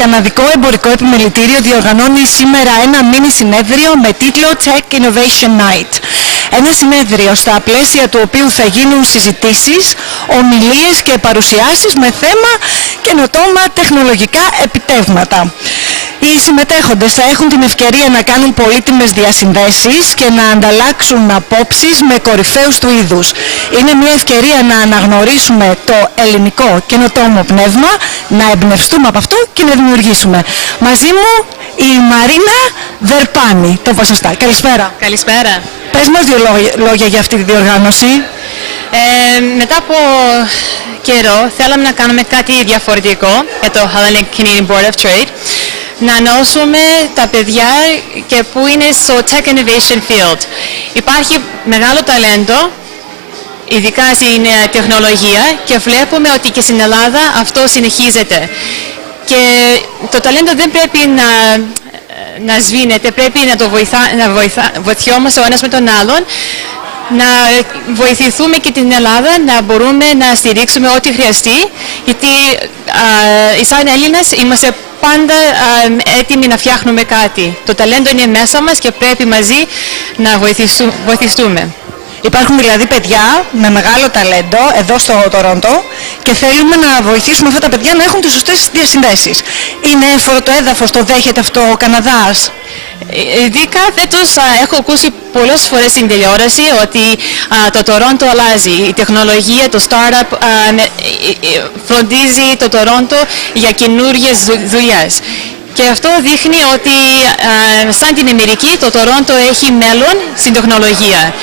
Καναδικό Εμπορικό Επιμελητήριο διοργανώνει σήμερα ένα μίνι συνέδριο με τίτλο Tech Innovation Night. Ένα συνέδριο στα πλαίσια του οποίου θα γίνουν συζητήσεις, ομιλίες και παρουσιάσεις με θέμα καινοτόμα τεχνολογικά επιτεύγματα. Οι συμμετέχοντες θα έχουν την ευκαιρία να κάνουν πολύτιμες διασυνδέσεις και να ανταλλάξουν απόψεις με κορυφαίους του είδους. Είναι μια ευκαιρία να αναγνωρίσουμε το ελληνικό καινοτόμο πνεύμα, να εμπνευστούμε από αυτό και να δημιουργήσουμε. Μαζί μου η Μαρίνα Δερπάνη, το είπα σωστά. Καλησπέρα. Καλησπέρα. Πες μας δύο λόγια για αυτή τη διοργάνωση. Μετά από καιρό θέλαμε να κάνουμε κάτι διαφορετικό για το Hellenic Canadian Board of Trade. Να ενώσουμε τα παιδιά και που είναι στο Tech Innovation Field. Υπάρχει μεγάλο ταλέντο, ειδικά στην τεχνολογία, και βλέπουμε ότι και στην Ελλάδα αυτό συνεχίζεται. Και το ταλέντο δεν πρέπει να σβήνεται, πρέπει να το βοηθιόμαστε ο ένας με τον άλλον, να βοηθηθούμε και την Ελλάδα να μπορούμε να στηρίξουμε ό,τι χρειαστεί, γιατί σαν Έλληνες είμαστε πάντα έτοιμοι να φτιάχνουμε κάτι. Το ταλέντο είναι μέσα μας και πρέπει μαζί να βοηθηθούμε. Υπάρχουν δηλαδή παιδιά με μεγάλο ταλέντο εδώ στο Τορόντο και θέλουμε να βοηθήσουμε αυτά τα παιδιά να έχουν τις σωστές διασυνδέσεις. Είναι εύφορο το έδαφος, το δέχεται αυτό ο Καναδάς? Ειδικά φέτος έχω ακούσει πολλές φορές στην τηλεόραση ότι το Τορόντο αλλάζει. Η τεχνολογία, το startup φροντίζει το Τορόντο για καινούργιες δουλειές. Και αυτό δείχνει ότι σαν την Αμερική το Τορόντο έχει μέλλον στην τεχνολογία.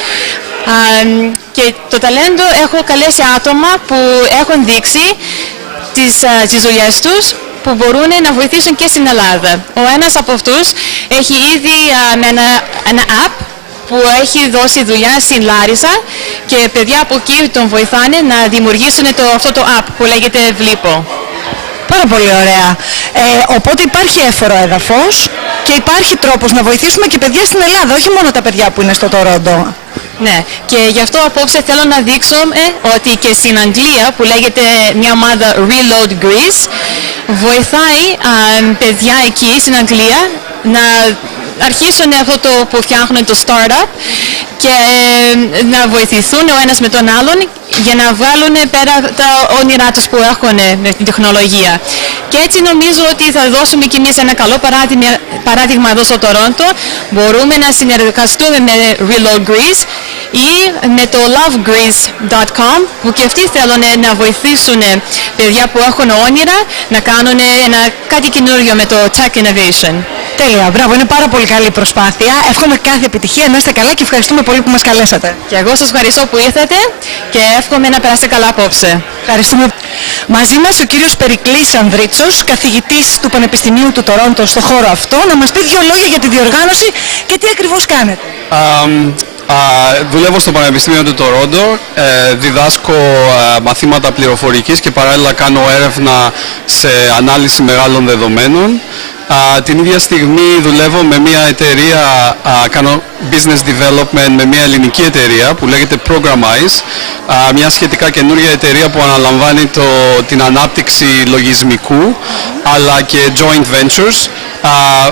Και το ταλέντο έχω καλέσει άτομα που έχουν δείξει τις δουλειές τους, που μπορούν να βοηθήσουν και στην Ελλάδα. Ο ένας από αυτούς έχει ήδη ένα app που έχει δώσει δουλειά στην Λάρισα και παιδιά από εκεί τον βοηθάνε να δημιουργήσουν αυτό το app που λέγεται Βλήπο. Πάρα πολύ ωραία. Οπότε υπάρχει εύφορο έδαφος και υπάρχει τρόπος να βοηθήσουμε και παιδιά στην Ελλάδα, όχι μόνο τα παιδιά που είναι στο Τορόντο. Ναι, και γι' αυτό απόψε θέλω να δείξω ότι και στην Αγγλία, που λέγεται μια ομάδα Reload Greece, βοηθάει παιδιά εκεί στην Αγγλία να αρχίσουν αυτό το που φτιάχνουν το startup και να βοηθηθούν ο ένας με τον άλλον για να βγάλουν πέρα τα όνειρά τους που έχουν με την τεχνολογία. Και έτσι νομίζω ότι θα δώσουμε κι εμείς ένα καλό παράδειγμα εδώ στο Τορόντο. Μπορούμε να συνεργαστούμε με Reload Greece ή με το lovegreece.com, που και αυτοί θέλουν να βοηθήσουν παιδιά που έχουν όνειρα να κάνουν κάτι καινούριο με το Tech Innovation. Τέλεια, μπράβο, είναι πάρα πολύ καλή προσπάθεια. Εύχομαι κάθε επιτυχία, να είστε καλά και ευχαριστούμε πολύ που μας καλέσατε. Και εγώ σας ευχαριστώ που ήρθατε και εύχομαι να περάσετε καλά απόψε. Ευχαριστούμε. Μαζί μας ο κύριος Περικλής Ανδρίτσος, καθηγητής του Πανεπιστημίου του Τορόντο στο χώρο αυτό, να μας πει δύο λόγια για τη διοργάνωση και τι ακριβώς κάνετε. Δουλεύω στο Πανεπιστήμιο του Τορόντο, διδάσκω μαθήματα πληροφορικής και παράλληλα κάνω έρευνα σε ανάλυση μεγάλων δεδομένων. Την ίδια στιγμή δουλεύω με μια εταιρεία, κάνω business development με μια ελληνική εταιρεία που λέγεται Programize, μια σχετικά καινούργια εταιρεία που αναλαμβάνει την ανάπτυξη λογισμικού αλλά και joint ventures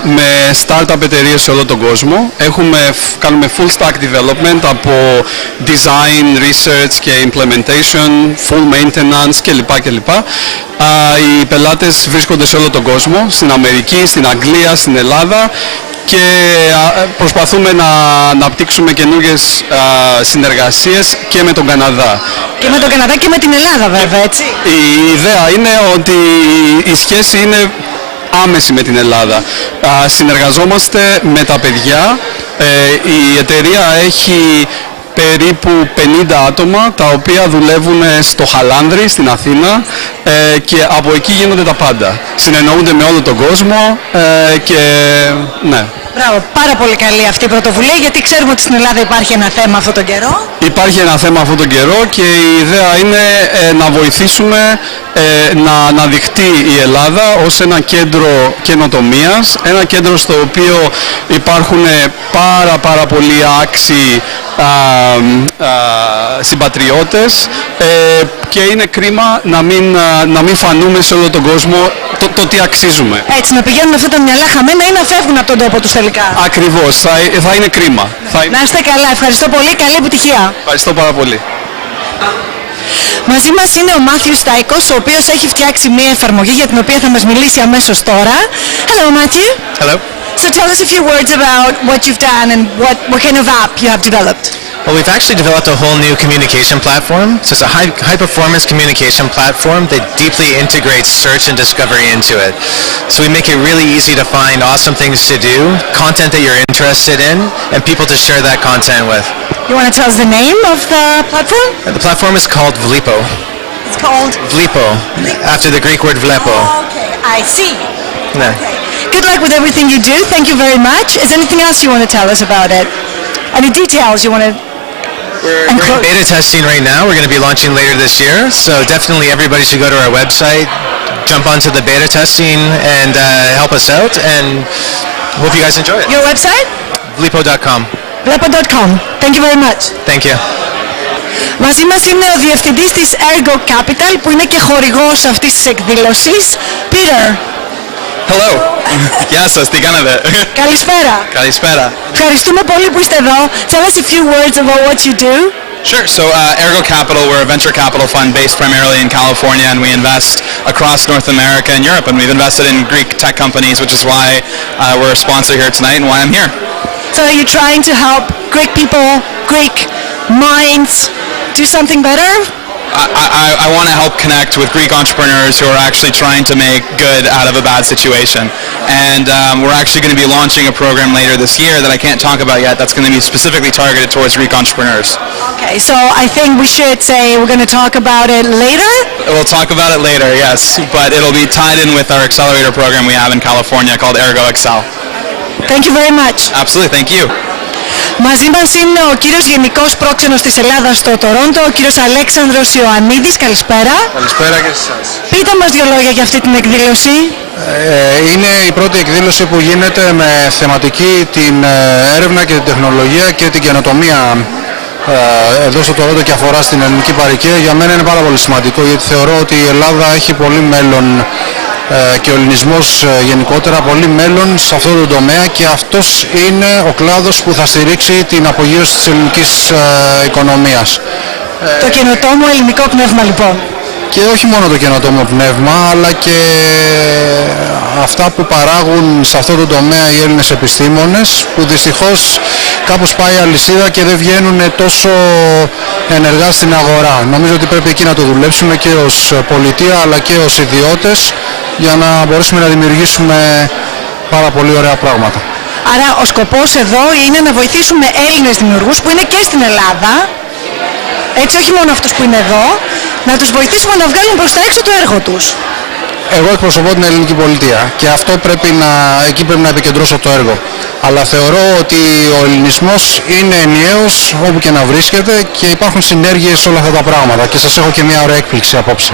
με startup εταιρείες σε όλο τον κόσμο. Κάνουμε full stack development από design, research και implementation, full maintenance κλπ. Οι πελάτες βρίσκονται σε όλο τον κόσμο, στην Αμερική, στην Αγγλία, στην Ελλάδα, και προσπαθούμε να αναπτύξουμε καινούργιες συνεργασίες και με τον Καναδά. Και με τον Καναδά και με την Ελλάδα βέβαια, έτσι. Η ιδέα είναι ότι η σχέση είναι άμεση με την Ελλάδα. Συνεργαζόμαστε με τα παιδιά. Η εταιρεία έχει περίπου 50 άτομα τα οποία δουλεύουν στο Χαλάνδρι στην Αθήνα και από εκεί γίνονται τα πάντα. Συνεννοούνται με όλο τον κόσμο και ναι. Μπράβο, πάρα πολύ καλή αυτή η πρωτοβουλία, γιατί ξέρουμε ότι στην Ελλάδα υπάρχει ένα θέμα αυτόν τον καιρό. Υπάρχει ένα θέμα αυτόν τον καιρό και η ιδέα είναι να βοηθήσουμε να αναδειχτεί η Ελλάδα ως ένα κέντρο καινοτομίας, ένα κέντρο στο οποίο υπάρχουν πάρα πολλοί άξιοι συμπατριώτες και είναι κρίμα να μην φανούμε σε όλο τον κόσμο το τι αξίζουμε. Έτσι, να πηγαίνουν αυτά τα μυαλά χαμένα ή να φεύγουν από τον τόπο τους τελικά. Ακριβώς, θα είναι κρίμα. Να είστε καλά, ευχαριστώ πολύ, καλή επιτυχία. Ευχαριστώ πάρα πολύ. Μαζί μας είναι ο Μάθιου Στάικος, ο οποίος έχει φτιάξει μία εφαρμογή για την οποία θα μας μιλήσει αμέσως τώρα. Hello, Matthew. Hello. So tell us a few words about what you've done and what kind of app you have developed. Well, we've actually developed a whole new communication platform. So it's a high-performance communication platform that deeply integrates search and discovery into it. So we make it really easy to find awesome things to do, content that you're interested in, and people to share that content with. You want to tell us the name of the platform? The platform is called Vlipo. It's called? Vlipo, after the Greek word vlepo. Okay, I see. Yeah. Good luck with everything you do. Thank you very much. Is there anything else you want to tell us about it? Any details you want to... We're in beta testing right now. We're going to be launching later this year. So definitely everybody should go to our website, jump onto the beta testing and help us out, and hope you guys enjoy it. Your website? Vlipo.com. Vlipo.com. Thank you very much. Thank you. Μαζί μας είναι ο διευθυντής της Ergo Capital που είναι και χορηγός αυτής της εκδήλωσης, Peter. Hello. Γεια σας, τι κάνετε? Καλησπέρα. Καλησπέρα. Ευχαριστούμε πολύ που είστε εδώ. Tell us a few words about what you do. Sure. So Ergo Capital, we're a venture capital fund based primarily in California, and we invest across North America and Europe. And we've invested in Greek tech companies, which is why we're a sponsor here tonight and why I'm here. So are you trying to help Greek people, Greek minds do something better? I want to help connect with Greek entrepreneurs who are actually trying to make good out of a bad situation. And we're actually going to be launching a program later this year that I can't talk about yet that's going to be specifically targeted towards Greek entrepreneurs. Okay, so I think we should say we're going to talk about it later. We'll talk about it later, yes. But it'll be tied in with our accelerator program we have in California called Ergo Excel. Thank you very much. Absolutely, thank you. Μαζί μας είναι ο κύριος Γενικός Πρόξενος της Ελλάδας στο Τορόντο, ο κύριος Αλέξανδρος Ιωαννίδης. Καλησπέρα. Καλησπέρα και σε εσάς. Πείτε μας δύο λόγια για αυτή την εκδήλωση. Είναι η πρώτη εκδήλωση που γίνεται με θεματική την έρευνα και την τεχνολογία και την καινοτομία εδώ στο Τορόντο και αφορά στην ελληνική παροικία. Για μένα είναι πάρα πολύ σημαντικό γιατί θεωρώ ότι η Ελλάδα έχει πολύ μέλλον και ο ελληνισμός γενικότερα πολύ μέλλον σε αυτό το τομέα και αυτός είναι ο κλάδος που θα στηρίξει την απογείωση της ελληνικής οικονομίας. Το καινοτόμο ελληνικό πνεύμα λοιπόν. Και όχι μόνο το καινοτόμο πνεύμα, αλλά και αυτά που παράγουν σε αυτό το τομέα οι Έλληνες επιστήμονες, που δυστυχώς κάπως πάει η αλυσίδα και δεν βγαίνουν τόσο ενεργά στην αγορά. Νομίζω ότι πρέπει εκεί να το δουλέψουμε και ως πολιτεία, αλλά και ως ιδιώτες, για να μπορέσουμε να δημιουργήσουμε πάρα πολύ ωραία πράγματα. Άρα ο σκοπός εδώ είναι να βοηθήσουμε Έλληνες δημιουργούς που είναι και στην Ελλάδα, έτσι όχι μόνο αυτούς που είναι εδώ, να τους βοηθήσουμε να βγάλουν προς τα έξω το έργο τους. Εγώ εκπροσωπώ την ελληνική πολιτεία και αυτό εκεί πρέπει να επικεντρώσω το έργο. Αλλά θεωρώ ότι ο ελληνισμός είναι ενιαίος όπου και να βρίσκεται και υπάρχουν συνέργειες σε όλα αυτά τα πράγματα και σας έχω και μια ωραία έκπληξη απόψε.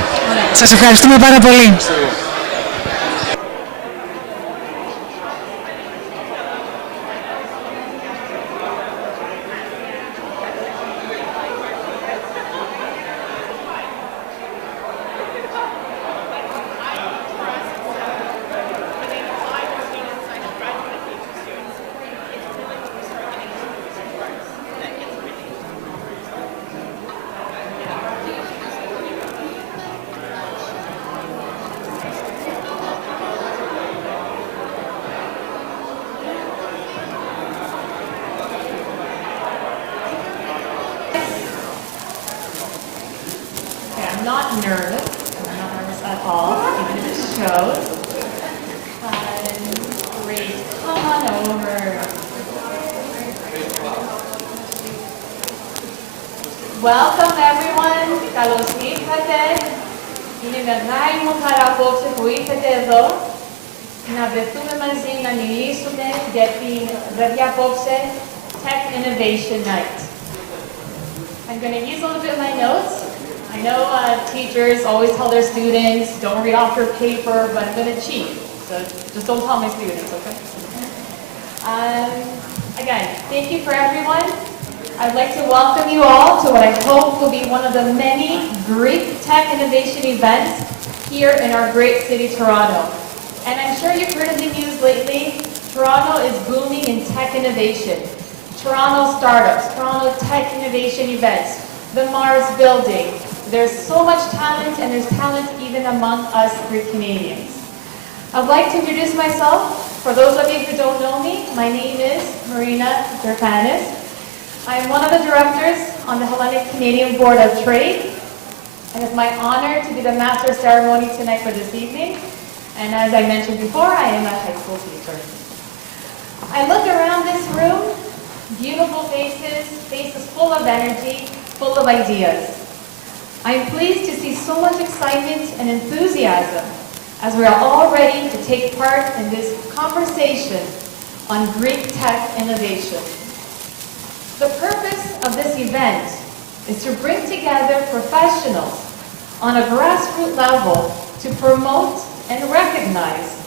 Σας ευχαριστούμε πάρα πολύ. I'm not nervous. I'm not nervous at all, even if it shows. Great. Come on over. Welcome everyone. Καλώς ήρθατε. Είναι μεγάλη μου χαρά απόψε που ήρθατε εδώ να βρεθούμε μαζί, να μιλήσουμε για την βραδιά απόψε Tech Innovation Night. I'm going to use a little bit of my notes. I know teachers always tell their students, don't read off your paper, but I'm going to cheat. So just don't tell my students, okay? Again, thank you for everyone. I'd like to welcome you all to what I hope will be one of the many Greek tech innovation events here in our great city, Toronto. And I'm sure you've heard in the news lately, Toronto is booming in tech innovation. Toronto startups, Toronto tech innovation events, the Mars building. There's so much talent, and there's talent even among us Greek Canadians. I'd like to introduce myself. For those of you who don't know me, my name is Marina Derpanis. I am one of the directors on the Hellenic Canadian Board of Trade, and it's my honor to be the master of ceremony tonight for this evening. And as I mentioned before, I am a high school teacher. I look around this room, beautiful faces, faces full of energy, full of ideas. I am pleased to see so much excitement and enthusiasm as we are all ready to take part in this conversation on Greek tech innovation. The purpose of this event is to bring together professionals on a grassroots level to promote and recognize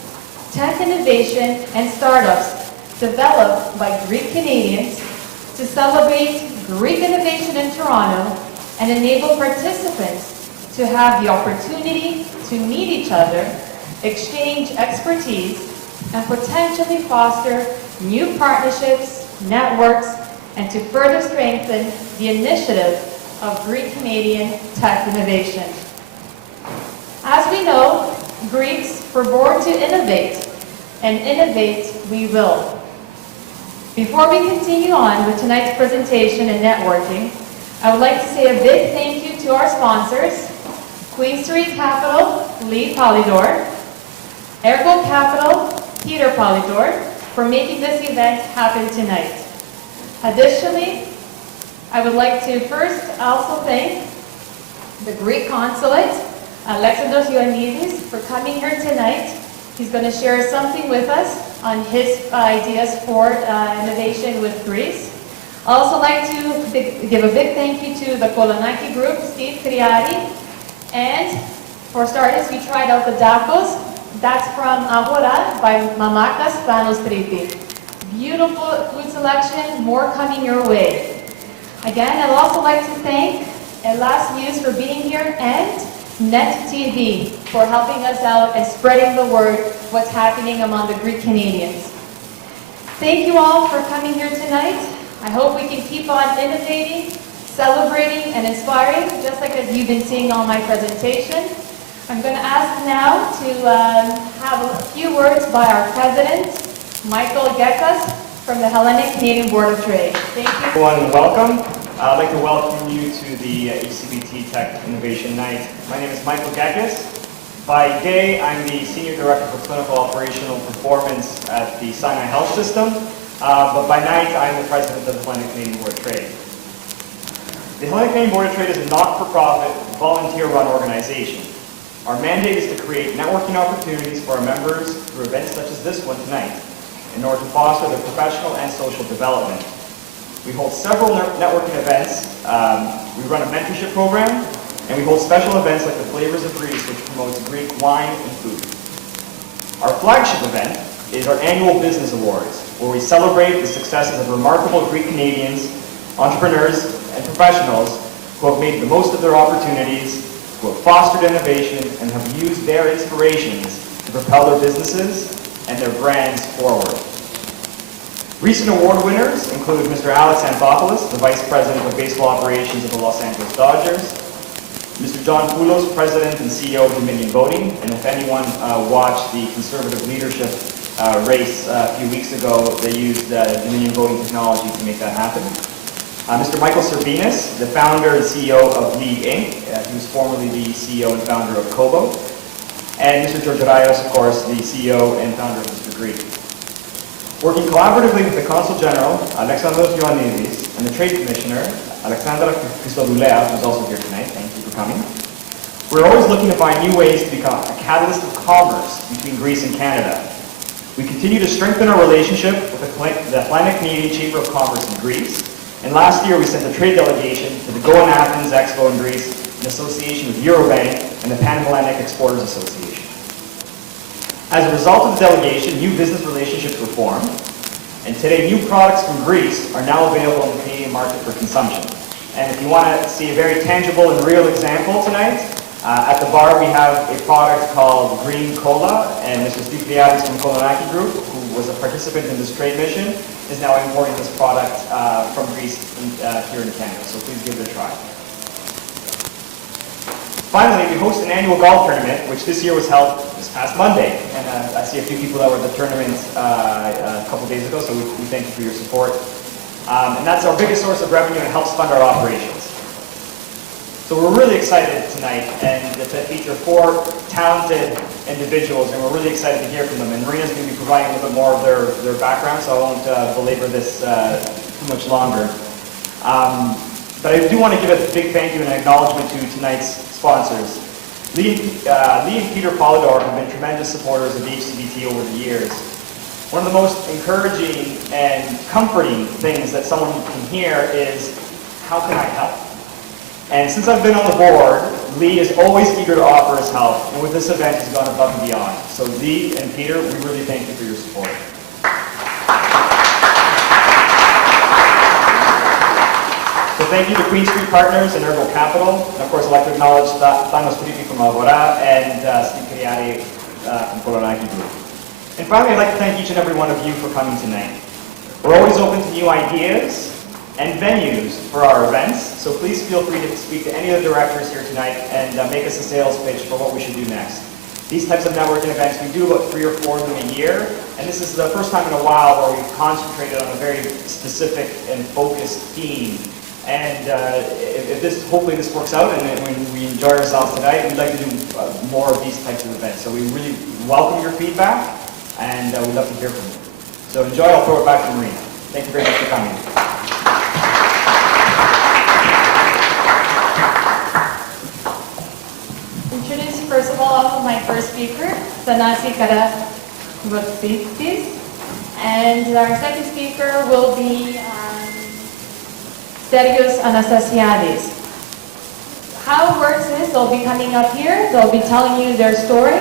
tech innovation and startups developed by Greek Canadians, to celebrate Greek innovation in Toronto and enable participants to have the opportunity to meet each other, exchange expertise, and potentially foster new partnerships, networks, and to further strengthen the initiative of Greek Canadian tech innovation. As we know, Greeks were born to innovate, and innovate we will. Before we continue on with tonight's presentation and networking, I would like to say a big thank you to our sponsors, Queen Street Capital, Lee Polydor, Ergo Capital, Peter Polydor, for making this event happen tonight. Additionally, I would like to first also thank the Greek Consulate, Alexandros Ioannidis, for coming here tonight. He's going to share something with us on his ideas for innovation with Greece. I'd also like to give a big thank you to the Kolonaki Group, Steve Kriari. And for starters, we tried out the Dakos. That's from Agora by Mamakas Panos Triti. Beautiful food selection, more coming your way. Again, I'd also like to thank Elas News for being here and Net TV for helping us out and spreading the word what's happening among the Greek Canadians. Thank you all for coming here tonight. I hope we can keep on innovating, celebrating, and inspiring, just like as you've been seeing on my presentation. I'm going to ask now to have a few words by our president, Michael Gekas, from the Hellenic Canadian Board of Trade. Thank you. Everyone, welcome. I'd like to welcome you to the ECBT Tech Innovation Night. My name is Michael Gekas. By day, I'm the Senior Director for Clinical Operational Performance at the Sinai Health System, but by night, I'm the President of the Hellenic Canadian Board of Trade. The Hellenic Canadian Board of Trade is a not-for-profit, volunteer-run organization. Our mandate is to create networking opportunities for our members through events such as this one tonight, in order to foster their professional and social development. We hold several networking events, we run a mentorship program, and we hold special events like the Flavors of Greece, which promotes Greek wine and food. Our flagship event is our annual Business Awards, where we celebrate the successes of remarkable Greek Canadians, entrepreneurs, and professionals who have made the most of their opportunities, who have fostered innovation, and have used their inspirations to propel their businesses and their brands forward. Recent award winners include Mr. Alex Anthopoulos, the Vice President of Baseball Operations of the Los Angeles Dodgers, Mr. John Poulos, President and CEO of Dominion Voting, and if anyone watched the conservative leadership race a few weeks ago, they used Dominion Voting technology to make that happen. Mr. Michael Serbinis, the founder and CEO of League Inc., he was formerly the CEO and founder of Kobo, and Mr. Georgios, of course, the CEO and founder of Mr. Greek. Working collaboratively with the Consul General, Alexandros Ioannidis, and the Trade Commissioner, Alexandra Christodoulea, who's also here tonight, thank you for coming, we're always looking to find new ways to become a catalyst of commerce between Greece and Canada. We continue to strengthen our relationship with the Hellenic Canadian Chamber of Commerce in Greece, and last year we sent a trade delegation to the Go in Athens Expo in Greece in association with Eurobank and the Pan-Hellenic Exporters Association. As a result of the delegation, new business relationships were formed, and today new products from Greece are now available on the Canadian Canadian market for consumption. And if you want to see a very tangible and real example tonight, at the bar we have a product called Green Cola, and Mr. Steve Kriadis from Kolonaki Group, who was a participant in this trade mission, is now importing this product from Greece here in Canada. So please give it a try. Finally, we host an annual golf tournament, which this year was held this past Monday. And I see a few people that were at the tournament a couple days ago, so we thank you for your support. And that's our biggest source of revenue and helps fund our operations. So we're really excited tonight and to feature 4 talented individuals, and we're really excited to hear from them. And Marina's going to be providing a little bit more of their background, so I won't belabor this too much longer. But I do want to give a big thank you and an acknowledgement to tonight's sponsors. Lee and Peter Polidor have been tremendous supporters of HCBT over the years. One of the most encouraging and comforting things that someone can hear is, how can I help? And since I've been on the board, Lee is always eager to offer his help, and with this event he's gone above and beyond. So Lee and Peter, we really thank you for your support. So thank you to Queen Street Partners and Ergo Capital, and of course I'd like to acknowledge Thanos Tripi from Agora and Steve Kriadis from Kolonaki Group. And finally, I'd like to thank each and every one of you for coming tonight. We're always open to new ideas and venues for our events, so please feel free to speak to any of the directors here tonight and make us a sales pitch for what we should do next. These types of networking events, we do about 3 or 4 of them a year, and this is the first time in a while where we've concentrated on a very specific and focused theme. And hopefully this works out, and when we enjoy ourselves tonight, we'd like to do more of these types of events. So we really welcome your feedback, and we'd love to hear from you. So enjoy. I'll throw it back to Marina. Thank you very much for coming. Introduce first of all my first speaker, Thanasi Karavotsitis, and our second speaker will be Sergios Anastasiadis. How it works is they'll be coming up here, they'll be telling you their story,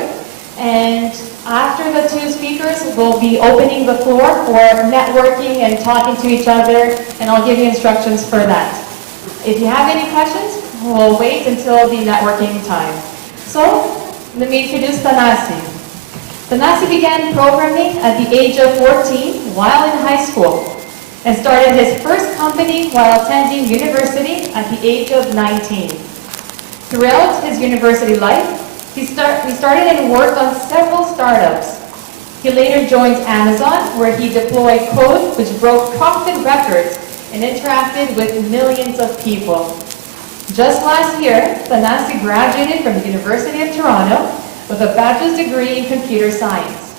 and after the 2 speakers, we'll be opening the floor for networking and talking to each other, and I'll give you instructions for that. If you have any questions, we'll wait until the networking time. So, let me introduce Thanasi. Thanasi began programming at the age of 14 while in high school, and started his first company while attending university at the age of 19. Throughout his university life, he started and worked on several startups. He later joined Amazon, where he deployed code which broke profit records and interacted with millions of people. Just last year, Thanasi graduated from the University of Toronto with a bachelor's degree in computer science.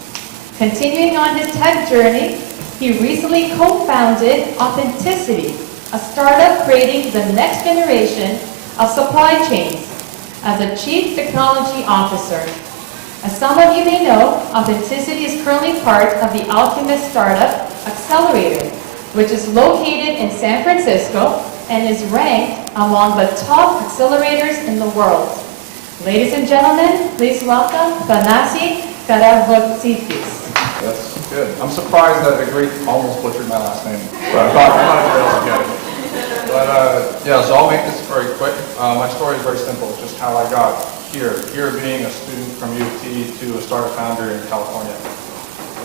Continuing on his tech journey, he recently co-founded Authenticity, a startup creating the next generation of supply chains, as a Chief Technology Officer. As some of you may know, Authenticity is currently part of the Alchemist Startup Accelerator, which is located in San Francisco and is ranked among the top accelerators in the world. Ladies and gentlemen, please welcome Thanasi Karavotsitis. That's good. I'm surprised that a Greek almost butchered my last name. But I thought I'd be able to get it. But yeah, so I'll make this very quick. My story is very simple. It's just how I got here. Here being a student from U of T to a startup founder in California.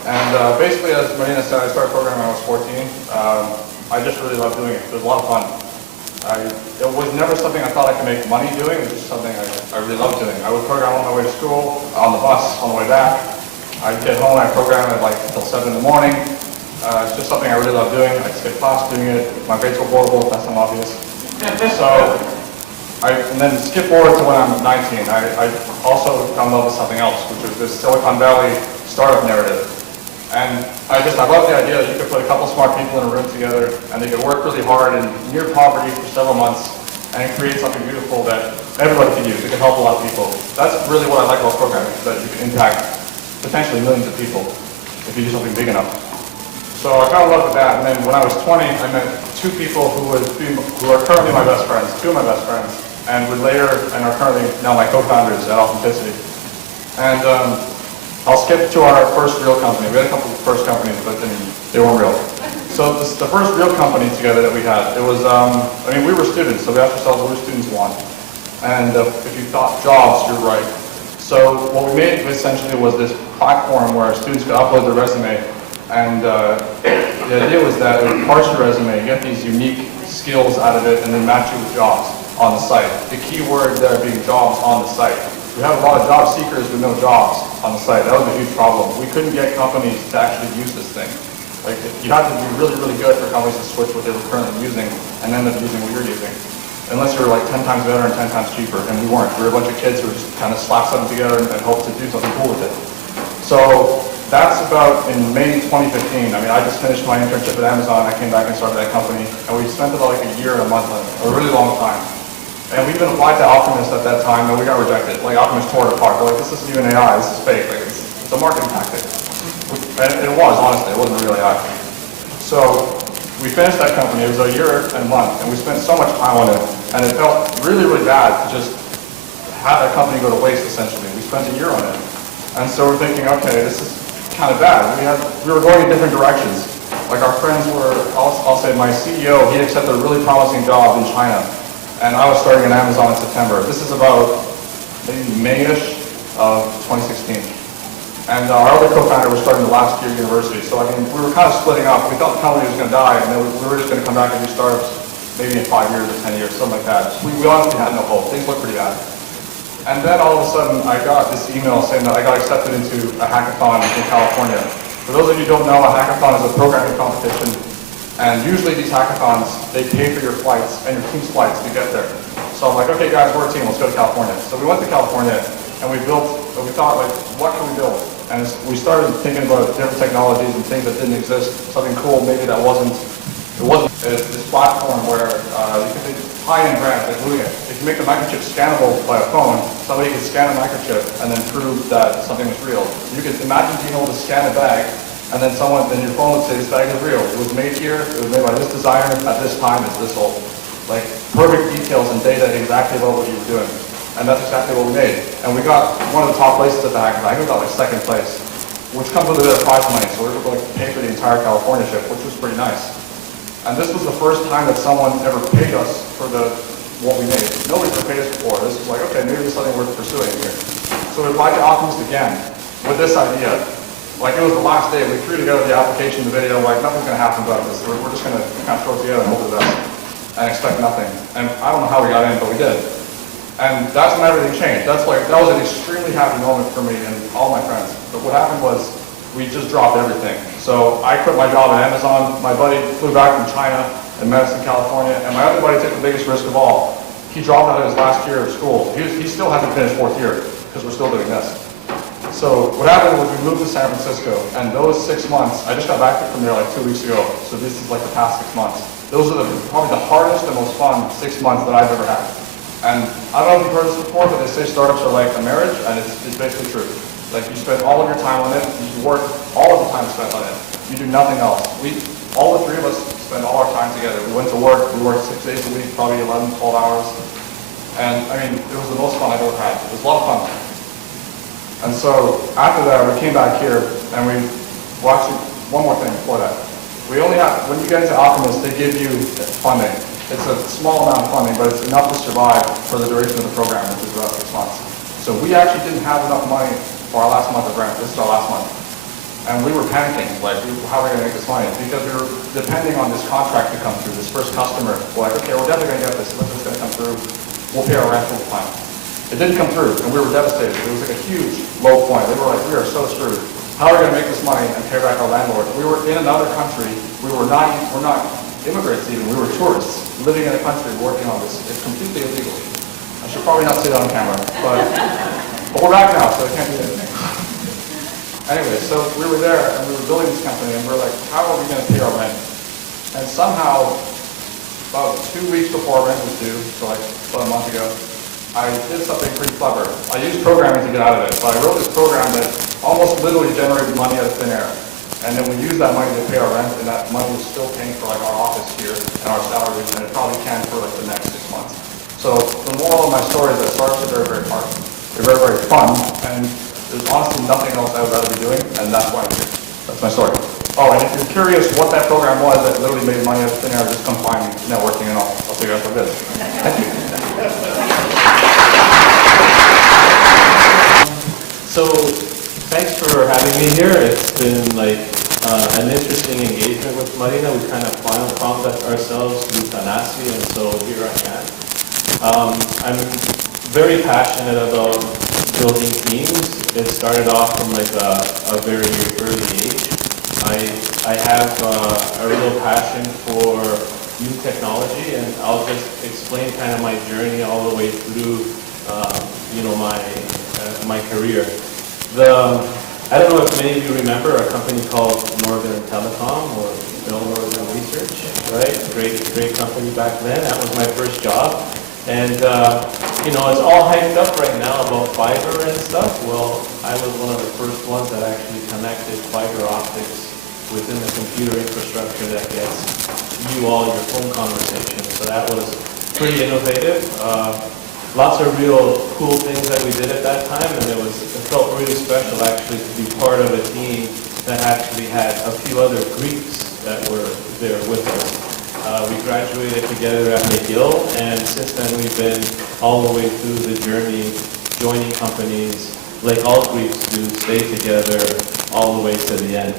And basically, as Marina said, I started programming when I was 14. I just really loved doing it. It was a lot of fun. It was never something I thought I could make money doing. It was just something I really loved doing. I would program on my way to school, on the bus, on the way back. I'd get home, I'd program at like until 7 in the morning. It's just something I really love doing. I'd skip class doing it. My grades were horrible, if that's not obvious. So, and then skip forward to when I'm 19. I also fell in love with something else, which was this Silicon Valley startup narrative. And I love the idea that you could put a couple smart people in a room together and they could work really hard in near poverty for several months and create something beautiful that everybody could use. It could help a lot of people. That's really what I like about programming, that you can impact potentially millions of people if you do something big enough. So I fell in love with that, and then when I was 20, I met 2 people who are currently my best friends, 2 of my best friends, and would later and are currently now my co-founders at Authenticity. And I'll skip to our first real company. We had a couple of first companies, but they weren't real. So this, the first real company together that we had, it was, I mean, we were students, so we asked ourselves what do students want? And if you thought jobs, you're right. So what we made essentially was this platform where students could upload their resume, and the idea was that it would parse your resume, get these unique skills out of it, and then match you with jobs on the site. The key word there being jobs on the site. We had a lot of job seekers with no jobs on the site. That was a huge problem. We couldn't get companies to actually use this thing. Like, you had to be really, really good for companies to switch what they were currently using and end up using what you're using. Unless you were like 10 times better and 10 times cheaper, and we weren't. We were a bunch of kids who were just kind of slap something together and hope to do something cool with it. So that's about in May 2015. I mean, I just finished my internship at Amazon. I came back and started that company, and we spent about like a year and a month on it, a really long time. And we even applied to Optimist at that time, and we got rejected. Like, Optimist tore it apart. They're like, this isn't even AI, this is fake. Like, it's a marketing tactic. And it was, honestly, it wasn't really AI. So we finished that company. It was a year and a month, and we spent so much time on it, and it felt really, really bad to just have that company go to waste, essentially. We spent a year on it. And so we're thinking, okay, this is kind of bad. We were going in different directions. Like, our friends were, I'll say my CEO, he accepted a really promising job in China, and I was starting at Amazon in September. This is about maybe May-ish of 2016. And our other co-founder was starting the last year of university. So, I mean, we were kind of splitting up. We thought the company was going to die, and then we were just going to come back and do startups maybe in 5 years or 10 years, something like that. We honestly had no hope. Things looked pretty bad. And then all of a sudden, I got this email saying that I got accepted into a hackathon in California. For those of you who don't know, a hackathon is a programming competition. And usually these hackathons, they pay for your flights and your team's flights to get there. So I'm like, okay guys, we're a team, let's go to California. So we went to California, and we thought, like, what can we build? And we started thinking about different technologies and things that didn't exist, something cool maybe that wasn't this platform where you can make high-end brands like Luya. If you make the microchip scannable by a phone, somebody could scan a microchip and then prove that something was real. You could imagine being able to scan a bag, and then your phone would say this bag is real. It was made here, it was made by this designer, at this time, it's this old. Like, perfect details and data exactly about what you were doing. And that's exactly what we made. And we got one of the top places at the hackathon. I think we got like second place, which comes with a bit of prize money. So we were able to pay for the entire California trip, which was pretty nice. And this was the first time that someone ever paid us for what we made. Nobody's ever paid us before. This was like, okay, maybe there's something worth pursuing here. So we applied to Optimist again with this idea. Like, it was the last day. We threw together the application, the video, like, nothing's going to happen about this. We're just going to kind of throw it together and hope for the best and expect nothing. And I don't know how we got in, but we did. And that's when everything changed. That was an extremely happy moment for me and all my friends. But what happened was we just dropped everything. So I quit my job at Amazon. My buddy flew back from China in Madison, California, and my other buddy took the biggest risk of all. He dropped out of his last year of school. He still hasn't finished fourth year because we're still doing this. So what happened was we moved to San Francisco, and those 6 months, I just got back from there like 2 weeks ago. So this is like the past 6 months. Those are probably the hardest and most fun 6 months that I've ever had. And I don't know if you've heard this before, but they say startups are like a marriage, and it's basically true. Like, you spend all of your time on it, you work all of the time spent on it. You do nothing else. All the three of us spend all our time together. We went to work, we worked 6 days a week, probably 11, 12 hours. And I mean, it was the most fun I've ever had. It was a lot of fun. And so after that, we came back here, and actually, one more thing before that. When you get into Optimist, they give you funding. It's a small amount of funding, but it's enough to survive for the duration of the program, which is about 6 months. So we actually didn't have enough money for our last month of rent. This is our last month. And we were panicking, like, how are we going to make this money? Because we were depending on this contract to come through, this first customer. We're like, okay, we're definitely going to get this. When's this going to come through? We'll pay our rent full time. It didn't come through, and we were devastated. It was like a huge low point. We were like, we are so screwed. How are we going to make this money and pay back our landlord? We were in another country. We're not immigrants even. We were tourists living in a country working on this. It's completely illegal. I should probably not say that on camera, but we're back now, so I can't do anything. Anyway, so we were there, and we were building this company, and we were like, how are we going to pay our rent? And somehow, about 2 weeks before our rent was due, so like about a month ago, I did something pretty clever. I used programming to get out of it, but I wrote this program that almost literally generated money out of thin air. And then we used that money to pay our rent, and that money was still paying for like our office here and our salaries, and it probably can for like the next 6 months. So the moral of my story is that startups are very, very hard. They're very, very fun, and there's honestly nothing else I would rather be doing, and that's why I'm here. That's my story. Oh, and if you're curious what that program was that literally made money out of thin air, just come find me, networking and all. I'll figure out what it is. Thank you. So, thanks for having me here. It's been like an interesting engagement with Marina. We kind of found that ourselves through Thanasi, and so here I am. I'm very passionate about building teams. It started off from like a very early age. I have a real passion for new technology, and I'll just explain kind of my journey all the way through, my career. I don't know if many of you remember a company called Northern Telecom or Bell Northern Research, right? Great company back then. That was my first job. And, it's all hyped up right now about fiber and stuff. Well, I was one of the first ones that actually connected fiber optics within the computer infrastructure that gets you all your phone conversations. So that was pretty innovative. Lots of real cool things that we did at that time, and it felt really special actually to be part of a team that actually had a few other Greeks that were there with us. We graduated together at McGill, and since then we've been all the way through the journey, joining companies like all Greeks do, stay together all the way to the end.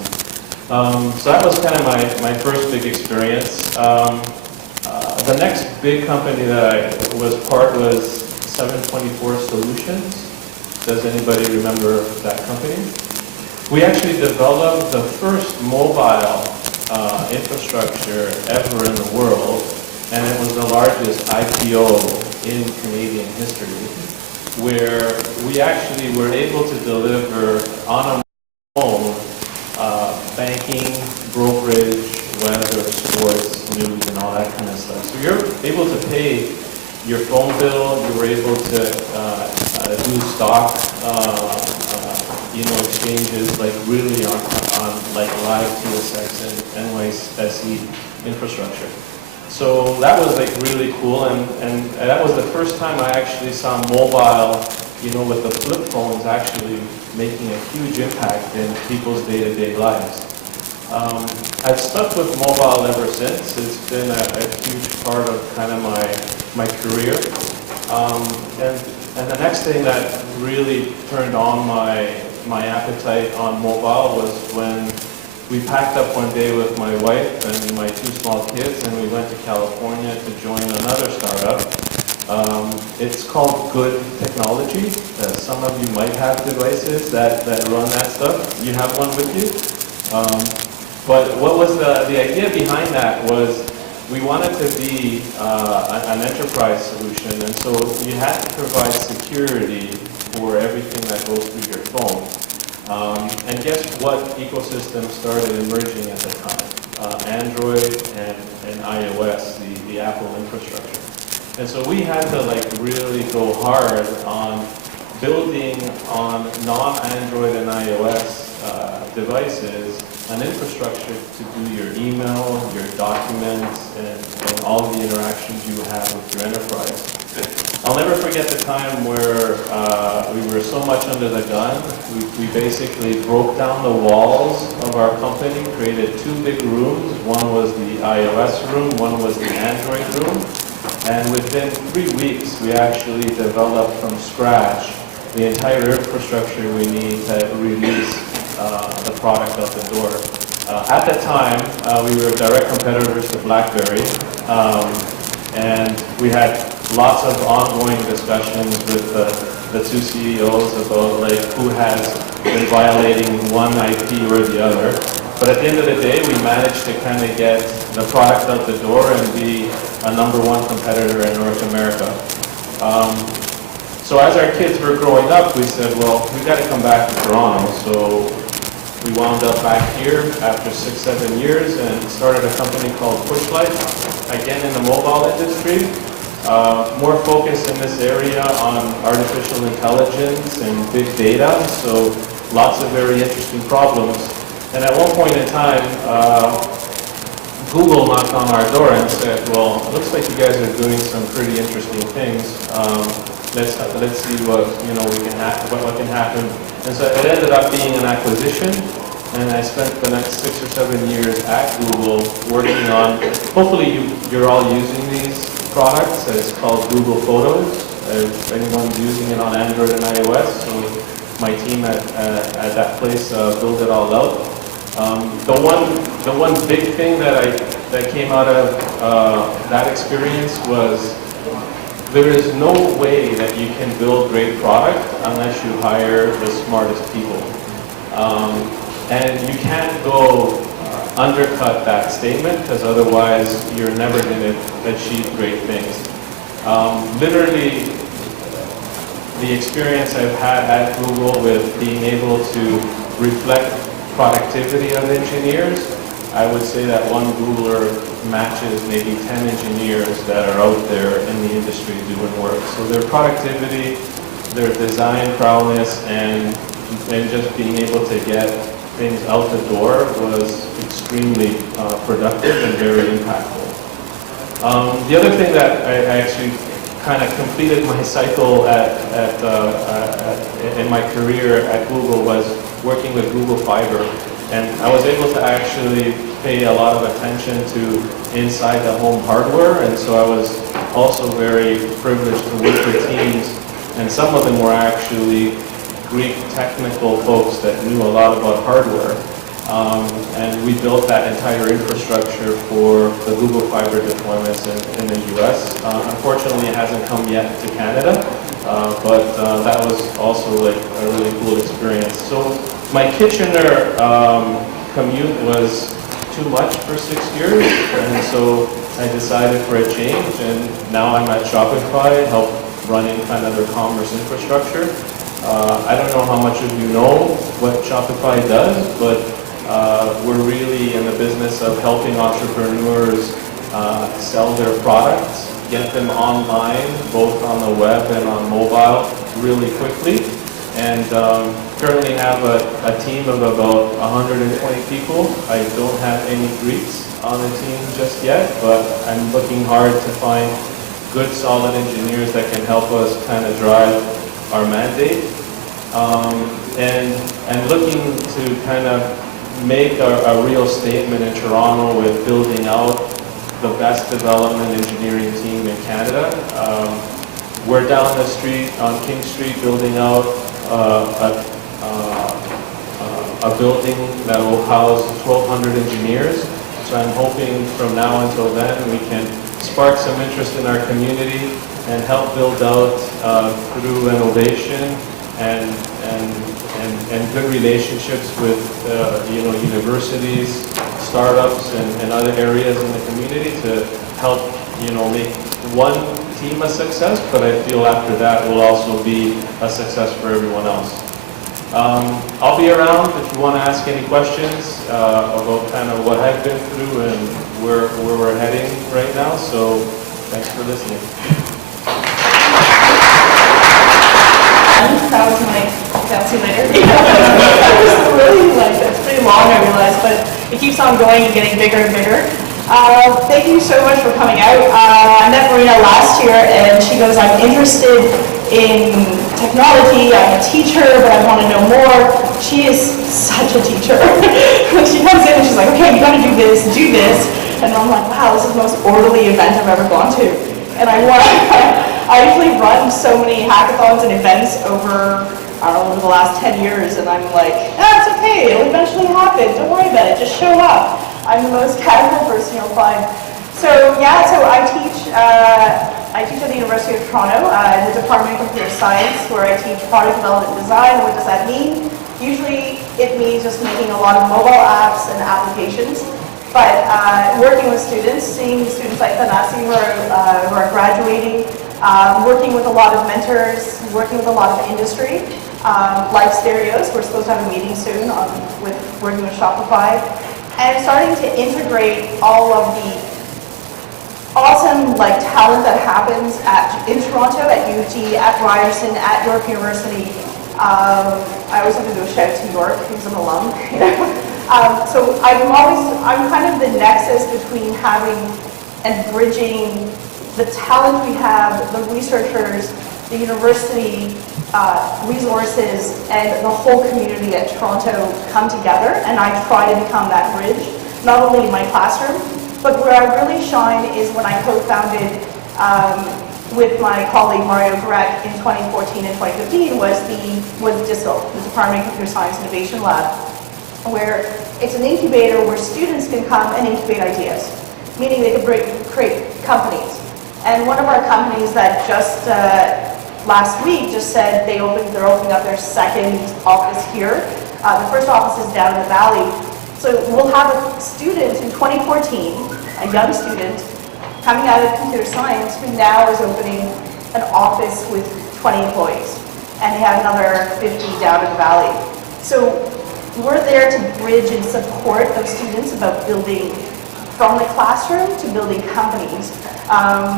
So that was kind of my first big experience. The next big company that I was part was 724 Solutions. Does anybody remember that company? We actually developed the first mobile infrastructure ever in the world, and it was the largest IPO in Canadian history, where we actually were able to deliver on a phone banking, brokerage, weather, sports, news, and all that kind of stuff. So you're able to pay your phone bill, you were able to do stock exchanges like really on like live TSX and NYSE infrastructure. So that was like really cool, and that was the first time I actually saw mobile, with the flip phones actually making a huge impact in people's day-to-day lives. I've stuck with mobile ever since. It's been a huge part of kind of my career. And the next thing that really turned on my appetite on mobile was when we packed up one day with my wife and my two small kids, and we went to California to join another startup. It's called Good Technology. Some of you might have devices that run that stuff. You have one with you? But what was the idea behind that was we wanted to be an enterprise solution, and so you had to provide security for everything that goes through your phone. And guess what ecosystem started emerging at the time? Android and iOS, the Apple infrastructure. And so we had to really go hard on building on non-Android and iOS devices an infrastructure to do your email, your documents, and all the interactions you have with your enterprise. I'll never forget the time where we were so much under the gun, we basically broke down the walls of our company, created two big rooms. One was the iOS room, one was the Android room. And within 3 weeks, we actually developed from scratch the entire infrastructure we need to release the product out the door. At the time, we were direct competitors to BlackBerry, and we had lots of ongoing discussions with the two CEOs about who has been violating one IP or the other. But at the end of the day, we managed to kind of get the product out the door and be a #1 competitor in North America. So as our kids were growing up, we said, well, we got to come back to Toronto. So we wound up back here after 6-7 years and started a company called Pushlight, again in the mobile industry. More focused in this area on artificial intelligence and big data, so lots of very interesting problems. And at one point in time, Google knocked on our door and said, well, it looks like you guys are doing some pretty interesting things. Let's see what what can happen. And so it ended up being an acquisition. and I spent the next 6 or 7 years at Google working on, hopefully you're all using these products. It's called Google Photos. If anyone's using it on Android and iOS, so my team at that place built it all out. The one big thing that came out of that experience was there is no way that you can build great product unless you hire the smartest people. And you can't go undercut that statement, because otherwise you're never going to achieve great things. Literally, the experience I've had at Google with being able to reflect productivity of engineers, I would say that one Googler matches maybe 10 engineers that are out there in the industry doing work. So their productivity, their design prowess, and just being able to get things out the door was extremely productive and very impactful. The other thing that I actually kind of completed my cycle in my career at Google was working with Google Fiber. And I was able to actually pay a lot of attention to inside the home hardware, and so I was also very privileged to work with teams, and some of them were actually Greek technical folks that knew a lot about hardware. And we built that entire infrastructure for the Google Fiber deployments in the US. Unfortunately, it hasn't come yet to Canada, but that was also like a really cool experience. So my Kitchener commute was too much for 6 years, and so I decided for a change, and now I'm at Shopify, help running kind of their commerce infrastructure. I don't know how much of you know what Shopify does, but we're really in the business of helping entrepreneurs sell their products, get them online, both on the web and on mobile, really quickly. And currently have a team of about 120 people. I don't have any Greeks on the team just yet, but I'm looking hard to find good, solid engineers that can help us kind of drive our mandate. And looking to kind of make a real statement in Toronto with building out the best development engineering team in Canada. We're down the street on King Street building out a building that will house 1,200 engineers. So I'm hoping from now until then we can spark some interest in our community and help build out through innovation and good relationships with universities, startups, and other areas in the community to help make one team a success, but I feel after that will also be a success for everyone else. I'll be around if you want to ask any questions about kind of what I've been through and where we're heading right now, so thanks for listening. That was my fancy later. That was really it's pretty long, I realized, but it keeps on going and getting bigger and bigger. Thank you so much for coming out. I met Marina last year, and she goes, I'm interested in technology, I'm a teacher, but I want to know more. She is such a teacher. When she comes in and she's like, okay, you got to do this, and I'm like, wow, this is the most orderly event I've ever gone to. And I actually run so many hackathons and events over the last 10 years, and I'm like, it's okay, it'll eventually happen, don't worry about it, just show up. I'm the most casual person you'll find. So yeah, so I teach at the University of Toronto in the Department of Computer Science, where I teach product development and design. What does that mean? Usually it means just making a lot of mobile apps and applications, but working with students, seeing students like Thanasi who are graduating, working with a lot of mentors, working with a lot of industry, like Stereos. We're supposed to have a meeting soon with working with Shopify. And starting to integrate all of the awesome talent that happens in Toronto, at UT, at Ryerson, at York University. I always have to do a shout out to York because I'm an alum. So I'm kind of the nexus between having and bridging the talent we have, the researchers, the university, resources and the whole community at Toronto come together, and I try to become that bridge, not only in my classroom, but where I really shine is when I co-founded with my colleague Mario Grech in 2014 and 2015 was DISCO, the Department of Computer Science Innovation Lab, where it's an incubator where students can come and incubate ideas, meaning they can create companies. And one of our companies that just last week just said they're opening up their second office here. The first office is down in the valley. So we'll have a student in 2014, a young student, coming out of computer science who now is opening an office with 20 employees. And they have another 50 down in the valley. So we're there to bridge and support those students about building from the classroom to building companies.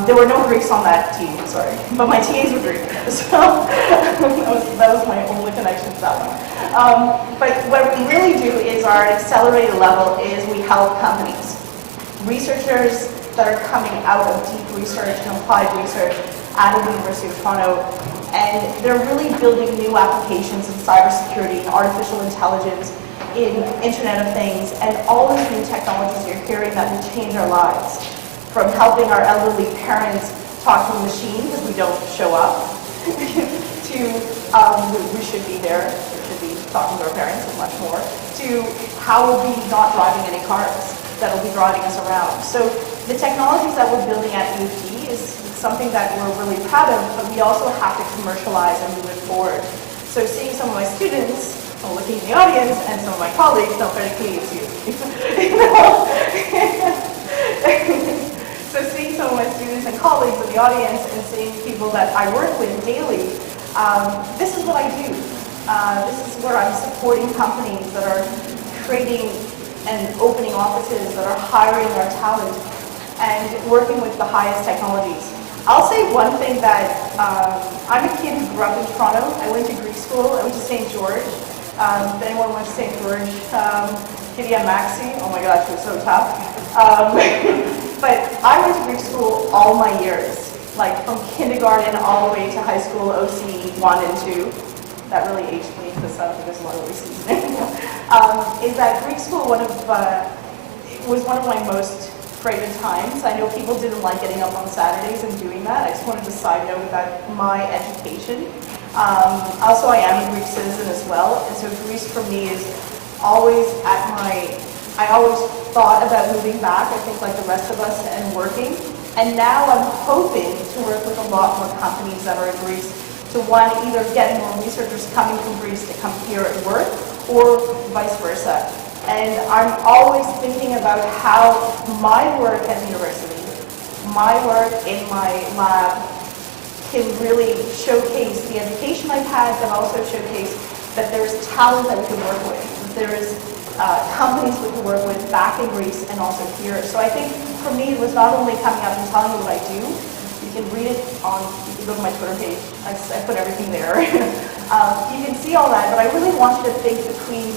There were no Greeks on that team, sorry, but my TAs were Greek, so that was my only connection to that one. But what we really do is our accelerated level is we help companies, researchers that are coming out of deep research and applied research out of the University of Toronto, and they're really building new applications in cybersecurity and artificial intelligence, in Internet of Things, and all these new technologies you're hearing that will change our lives. From helping our elderly parents talk to a machine because we don't show up, to we should be there, we should be talking to our parents and much more, to how we'll be not driving any cars that will be driving us around. So the technologies that we're building at UT is something that we're really proud of, but we also have to commercialize and move it forward. So seeing some of my students, I'm looking in the audience, and some of my colleagues, not very clean to you. So seeing some of my students and colleagues in the audience and seeing people that I work with daily, this is what I do. This is where I'm supporting companies that are creating and opening offices, that are hiring our talent, and working with the highest technologies. I'll say one thing that I'm a kid who grew up in Toronto. I went to Greek school. I went to St. George. If anyone went to St. George, Kitty and Maxie, oh my gosh, it was so tough. But I went to Greek school all my years, like from kindergarten all the way to high school, OC 1 and 2. That really aged me because I don't think there's a lot of reseasoning. Is that Greek school was one of my most favorite times. I know people didn't like getting up on Saturdays and doing that. I just wanted to side note about my education. Also, I am a Greek citizen as well, and so Greece for me is always I always thought about moving back, I think like the rest of us, and working. And now I'm hoping to work with a lot more companies that are in Greece to one, either get more researchers coming from Greece to come here and work, or vice versa. And I'm always thinking about how my work at the university, my work in my lab, can really showcase the education I've had, but also showcase that there's talent that we can work with. That there is companies we can work with back in Greece and also here. So I think for me it was not only coming up and telling you what I do. You can read it on, you can go to my Twitter page. I put everything there. You can see all that, but I really want you to think between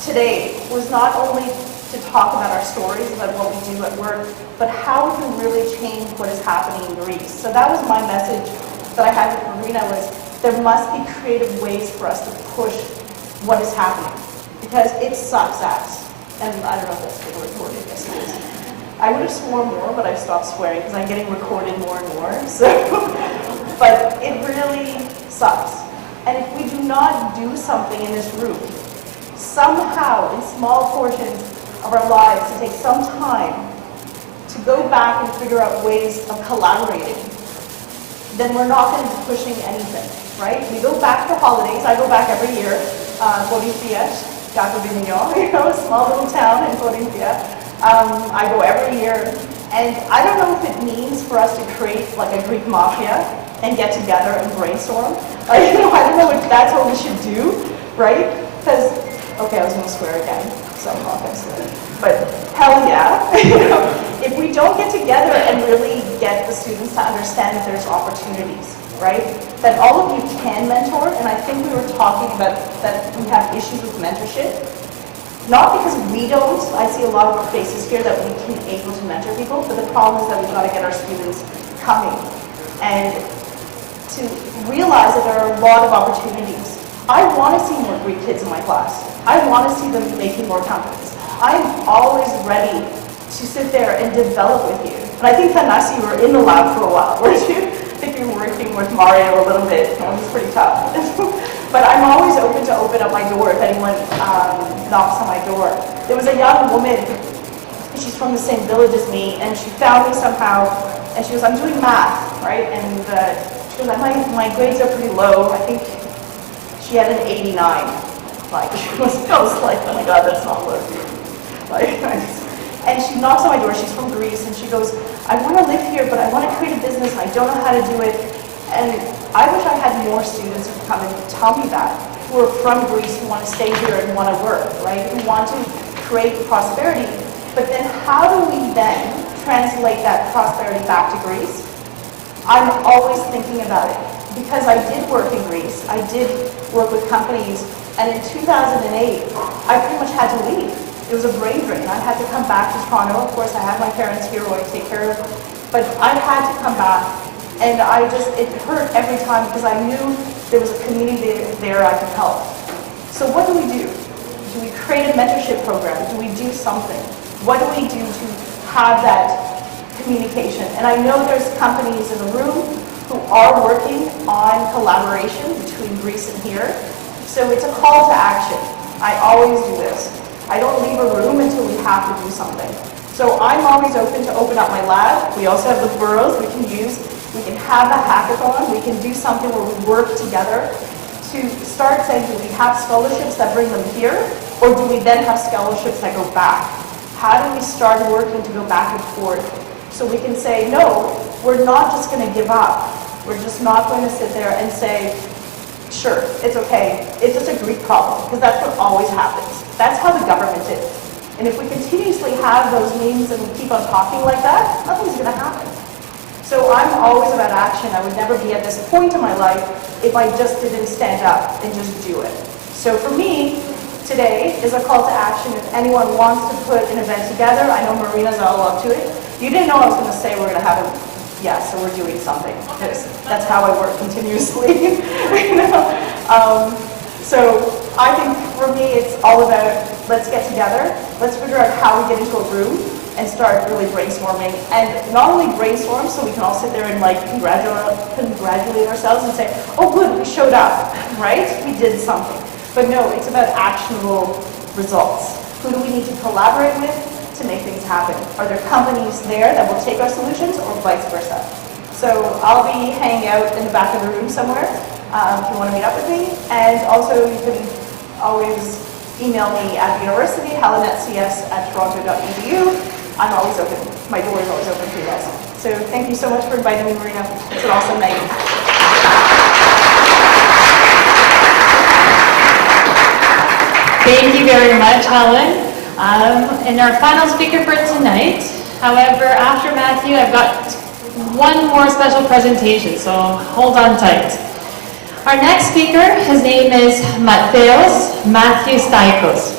today was not only to talk about our stories, about what we do at work, but how we can really change what is happening in Greece. So that was my message that I had with Marina, was there must be creative ways for us to push what is happening, because it sucks ass. And I don't know if that's being recorded, yes it is. I would have sworn more, but I've stopped swearing because I'm getting recorded more and more. So, but it really sucks. And if we do not do something in this room, somehow in small portions of our lives, to take some time to go back and figure out ways of collaborating, then we're not going to be pushing anything, right? We go back for holidays. I go back every year. Corinthia, a small little town in Corinthia. I go every year, and I don't know if it means for us to create like a Greek mafia and get together and brainstorm. I don't know if that's what we should do, right? Because, okay, I was going to swear again, so I'm not going to swear. But hell yeah, if we don't get together and really get the students to understand that there's opportunities, right? That all of you can mentor, and I think we were talking about that we have issues with mentorship. Not because we don't, I see a lot of faces here that we can able to mentor people, but the problem is that we've got to get our students coming. And to realize that there are a lot of opportunities. I want to see more Greek kids in my class. I want to see them making more companies. I'm always ready to sit there and develop with you. And I think, Thanasi, you were in the lab for a while, weren't you? I think you were working with Mario a little bit. It was pretty tough. But I'm always open to open up my door if anyone knocks on my door. There was a young woman, she's from the same village as me, and she found me somehow, and she goes, I'm doing math, right? And she goes, my grades are pretty low. I think she had an 89. Like, I was like, oh my God, that's not low. Like, and she knocks on my door, she's from Greece, and she goes, I want to live here, but I want to create a business, and I don't know how to do it. And I wish I had more students who come and tell me that, who are from Greece, who want to stay here and want to work, right? Who want to create prosperity. But then how do we then translate that prosperity back to Greece? I'm always thinking about it. Because I did work in Greece, I did work with companies, and in 2008, I pretty much had to leave. It was a brain drain. I had to come back to Toronto. Of course, I have my parents here who I take care of, but I had to come back. And it hurt every time because I knew there was a community there I could help. So what do we do? Do we create a mentorship program? Do we do something? What do we do to have that communication? And I know there's companies in the room who are working on collaboration between Greece and here. So it's a call to action. I always do this. I don't leave a room until we have to do something. So I'm always open to open up my lab. We also have the burrows we can use. We can have a hackathon. We can do something where we work together to start saying, do we have scholarships that bring them here? Or do we then have scholarships that go back? How do we start working to go back and forth? So we can say, no, we're not just going to give up. We're just not going to sit there and say, sure, it's okay. It's just a Greek problem, because that's what always happens. That's how the government is. And if we continuously have those memes and we keep on talking like that, nothing's going to happen. So I'm always about action. I would never be at this point in my life if I just didn't stand up and just do it. So for me, today is a call to action. If anyone wants to put an event together, I know Marina's all up to it. You didn't know I was going to say we're going to have a, yeah, so we're doing something. That's how I work continuously. You know? So I think for me, it's all about let's get together. Let's figure out how we get into a room and start really brainstorming. And not only brainstorm so we can all sit there and like congratulate ourselves and say, oh good, we showed up, right? We did something. But no, it's about actionable results. Who do we need to collaborate with to make things happen? Are there companies there that will take our solutions or vice versa? So I'll be hanging out in the back of the room somewhere if you want to meet up with me. And also you can always email me at the university, helenetcs@toronto.edu. I'm always open. My door is always open for you guys. So thank you so much for inviting me, Marina. It's an awesome night. Thank you very much, Helen. And our final speaker for tonight, however, after Matthew, I've got one more special presentation, so hold on tight. Our next speaker, his name is Matthew Staikos.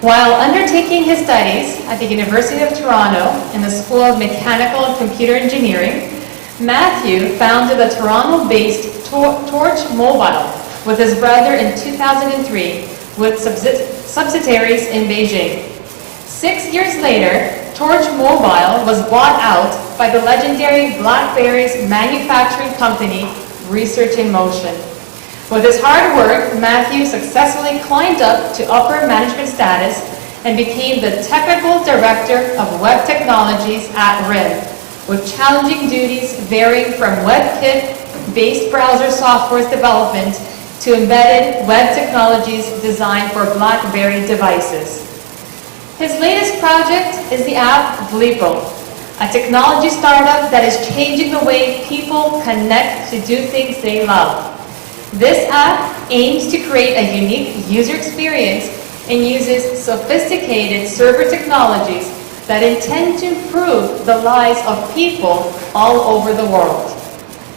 While undertaking his studies at the University of Toronto in the School of Mechanical and Computer Engineering, Matthew founded the Toronto-based Torch Mobile with his brother in 2003 with subsidiaries in Beijing. 6 years later, Torch Mobile was bought out by the legendary BlackBerry's manufacturing company, Research in Motion. With his hard work, Matthew successfully climbed up to upper management status and became the Technical Director of Web Technologies at RIM, with challenging duties varying from WebKit-based browser software development to embedded web technologies designed for BlackBerry devices. His latest project is the app Vlipo, a technology startup that is changing the way people connect to do things they love. This app aims to create a unique user experience and uses sophisticated server technologies that intend to improve the lives of people all over the world.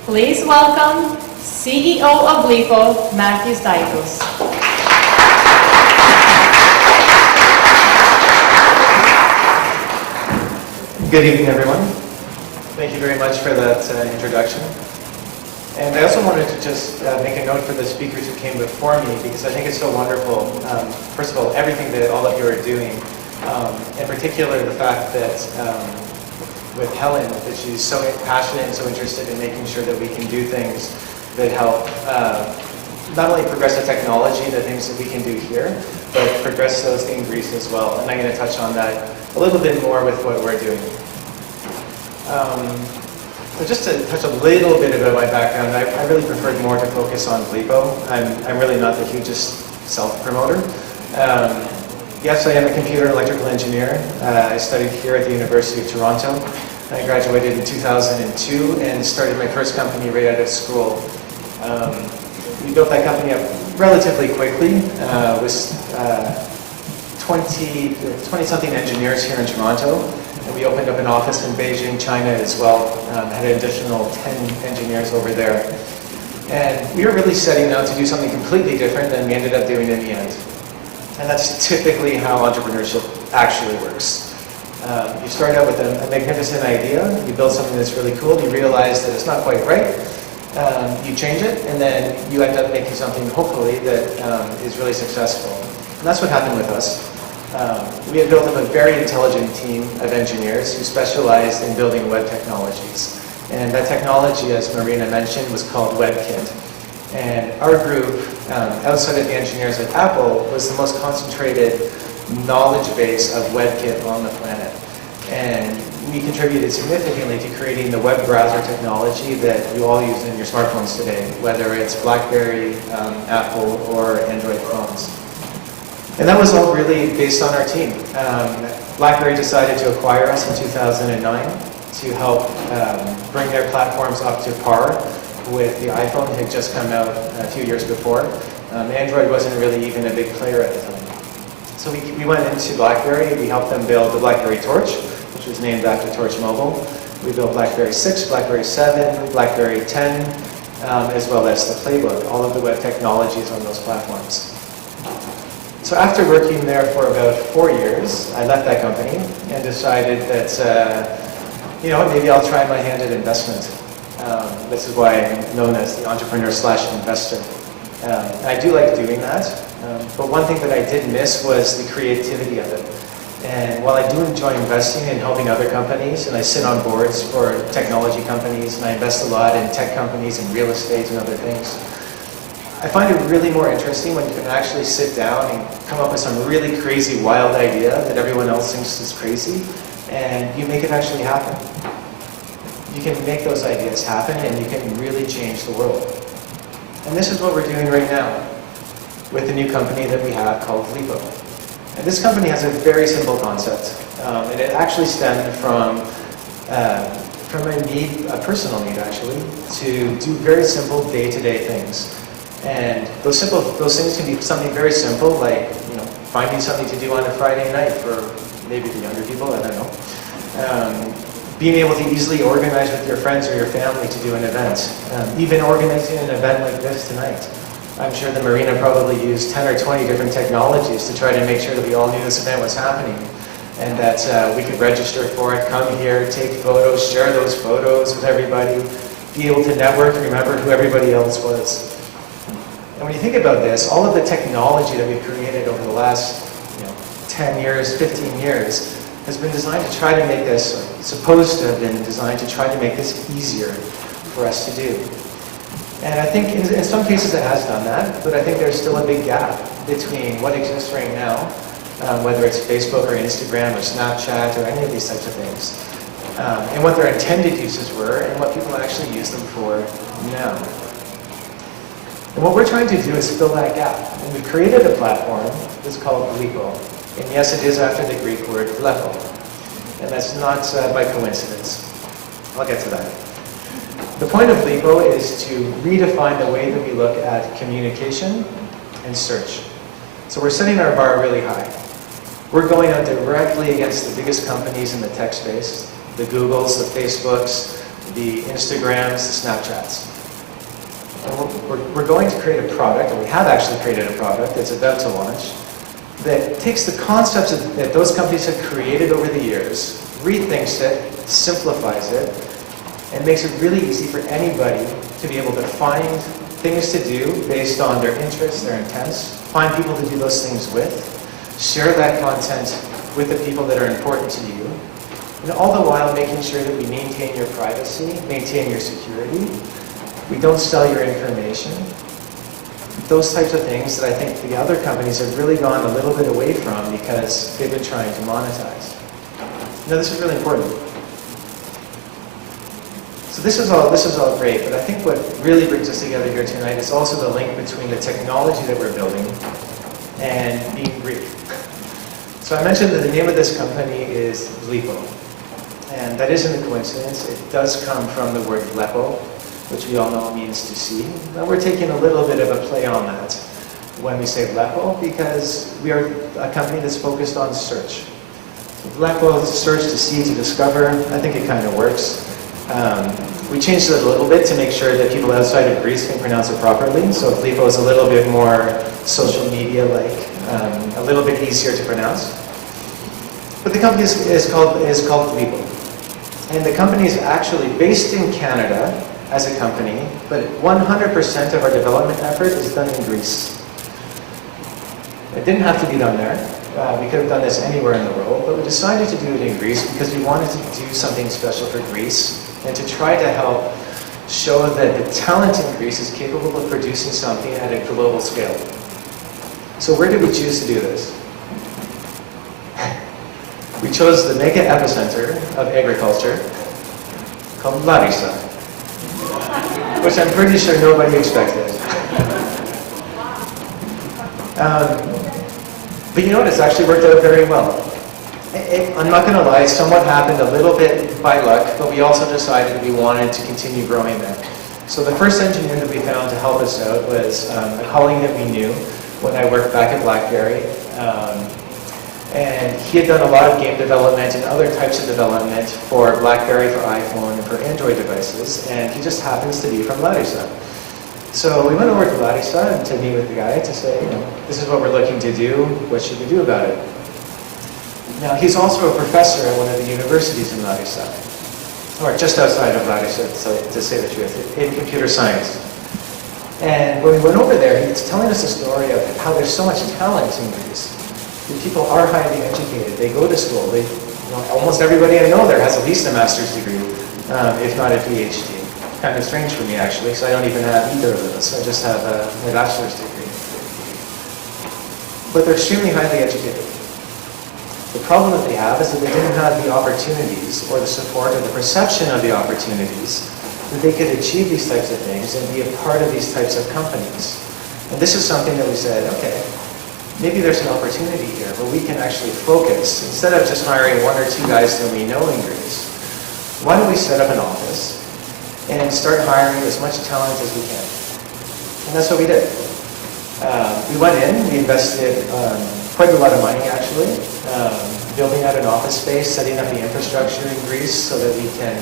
Please welcome CEO of Vlipo, Matthew Staikos. Good evening, everyone. Thank you very much for that introduction. And I also wanted to just make a note for the speakers who came before me, because I think it's so wonderful. First of all, everything that all of you are doing. In particular, the fact that with Helen, that she's so passionate and so interested in making sure that we can do things that help not only progress the technology, the things that we can do here, but progress those in Greece as well. And I'm going to touch on that a little bit more with what we're doing. So just to touch a little bit about my background, I really preferred more to focus on Blipo. I'm really not the hugest self-promoter. Yes, I am a computer and electrical engineer. I studied here at the University of Toronto. I graduated in 2002 and started my first company right out of school. We built that company up relatively quickly with 20-something engineers here in Toronto. And we opened up an office in Beijing, China as well. Had an additional 10 engineers over there. And we were really setting out to do something completely different than we ended up doing in the end. And that's typically how entrepreneurship actually works. You start out with a magnificent idea, you build something that's really cool, you realize that it's not quite right, you change it, and then you end up making something, hopefully, that is really successful. And that's what happened with us. We had built up a very intelligent team of engineers who specialized in building web technologies. And that technology, as Marina mentioned, was called WebKit. And our group, outside of the engineers at Apple, was the most concentrated knowledge base of WebKit on the planet. And we contributed significantly to creating the web browser technology that you all use in your smartphones today, whether it's BlackBerry, Apple, or Android phones. And that was all really based on our team. BlackBerry decided to acquire us in 2009 to help bring their platforms up to par with the iPhone that had just come out a few years before. Android wasn't really even a big player at the time. So we went into BlackBerry, we helped them build the BlackBerry Torch, which was named after Torch Mobile. We built BlackBerry 6, BlackBerry 7, BlackBerry 10, as well as the Playbook, all of the web technologies on those platforms. So after working there for about 4 years, I left that company and decided that, maybe I'll try my hand at investment. This is why I'm known as the entrepreneur/investor. I do like doing that, but one thing that I did miss was the creativity of it. And while I do enjoy investing and helping other companies, and I sit on boards for technology companies, and I invest a lot in tech companies and real estate and other things, I find it really more interesting when you can actually sit down and come up with some really crazy, wild idea that everyone else thinks is crazy, and you make it actually happen. You can make those ideas happen, and you can really change the world. And this is what we're doing right now with the new company that we have called Blipo. And this company has a very simple concept, and it actually stemmed from a need, a personal need actually, to do very simple day-to-day things. And those things can be something very simple, like finding something to do on a Friday night for maybe the younger people, I don't know. Being able to easily organize with your friends or your family to do an event. Even organizing an event like this tonight. I'm sure the Marina probably used 10 or 20 different technologies to try to make sure that we all knew this event was happening. And that we could register for it, come here, take photos, share those photos with everybody, be able to network, remember who everybody else was. And when you think about this, all of the technology that we've created over the last 10 years, 15 years, has been designed to try to make this, or supposed to have been designed to try to make this easier for us to do. And I think in some cases it has done that, but I think there's still a big gap between what exists right now, whether it's Facebook or Instagram or Snapchat or any of these types of things, and what their intended uses were and what people actually use them for now. And what we're trying to do is fill that gap. And we've created a platform that's called Blipo. And yes, it is after the Greek word blepo. And that's not by coincidence. I'll get to that. The point of Blipo is to redefine the way that we look at communication and search. So we're setting our bar really high. We're going out directly against the biggest companies in the tech space, the Googles, the Facebooks, the Instagrams, the Snapchats. And we're going to create a product, and we have actually created a product that's about to launch, that takes the concepts that those companies have created over the years, rethinks it, simplifies it, and makes it really easy for anybody to be able to find things to do based on their interests, their intents, find people to do those things with, share that content with the people that are important to you, and all the while making sure that we maintain your privacy, maintain your security, we don't sell your information. Those types of things that I think the other companies have really gone a little bit away from because they've been trying to monetize. Now this is really important. So this is all great, but I think what really brings us together here tonight is also the link between the technology that we're building and being Greek. So I mentioned that the name of this company is Blepo, and that isn't a coincidence. It does come from the word blepo, which we all know means to see. And we're taking a little bit of a play on that when we say blepo, because we are a company that's focused on search. So blepo is search, to see, to discover. I think it kind of works. We changed it a little bit to make sure that people outside of Greece can pronounce it properly. So Blepo is a little bit more social media-like, a little bit easier to pronounce. But the company is called Blepo. And the company is actually based in Canada as a company, but 100% of our development effort is done in Greece. It didn't have to be done there. We could have done this anywhere in the world, but we decided to do it in Greece because we wanted to do something special for Greece and to try to help show that the talent in Greece is capable of producing something at a global scale. So where did we choose to do this? We chose the mega epicenter of agriculture called Larissa, which I'm pretty sure nobody expected. But you know what, it's actually worked out very well. I'm not going to lie, somewhat happened a little bit by luck, but we also decided we wanted to continue growing there. So the first engineer that we found to help us out was a colleague that we knew when I worked back at BlackBerry. And he had done a lot of game development and other types of development for BlackBerry, for iPhone, and for Android devices, and he just happens to be from Larissa. So we went over to Larissa and to meet with the guy to say, this is what we're looking to do, what should we do about it? Now, he's also a professor at one of the universities in Larissa, or just outside of Larissa, to say the truth, in computer science. And when we went over there, he was telling us a story of how there's so much talent in Greece. The people are highly educated. They go to school. Almost everybody I know there has at least a master's degree, if not a PhD. Kind of strange for me, actually, because I don't even have either of those. I just have a bachelor's degree. But they're extremely highly educated. The problem that they have is that they didn't have the opportunities or the support or the perception of the opportunities that they could achieve these types of things and be a part of these types of companies. And this is something that we said, okay, maybe there's an opportunity here where we can actually focus, instead of just hiring one or two guys that we know in Greece, why don't we set up an office and start hiring as much talent as we can? And that's what we did. We went in, we invested quite a lot of money actually, building out an office space, setting up the infrastructure in Greece so that we can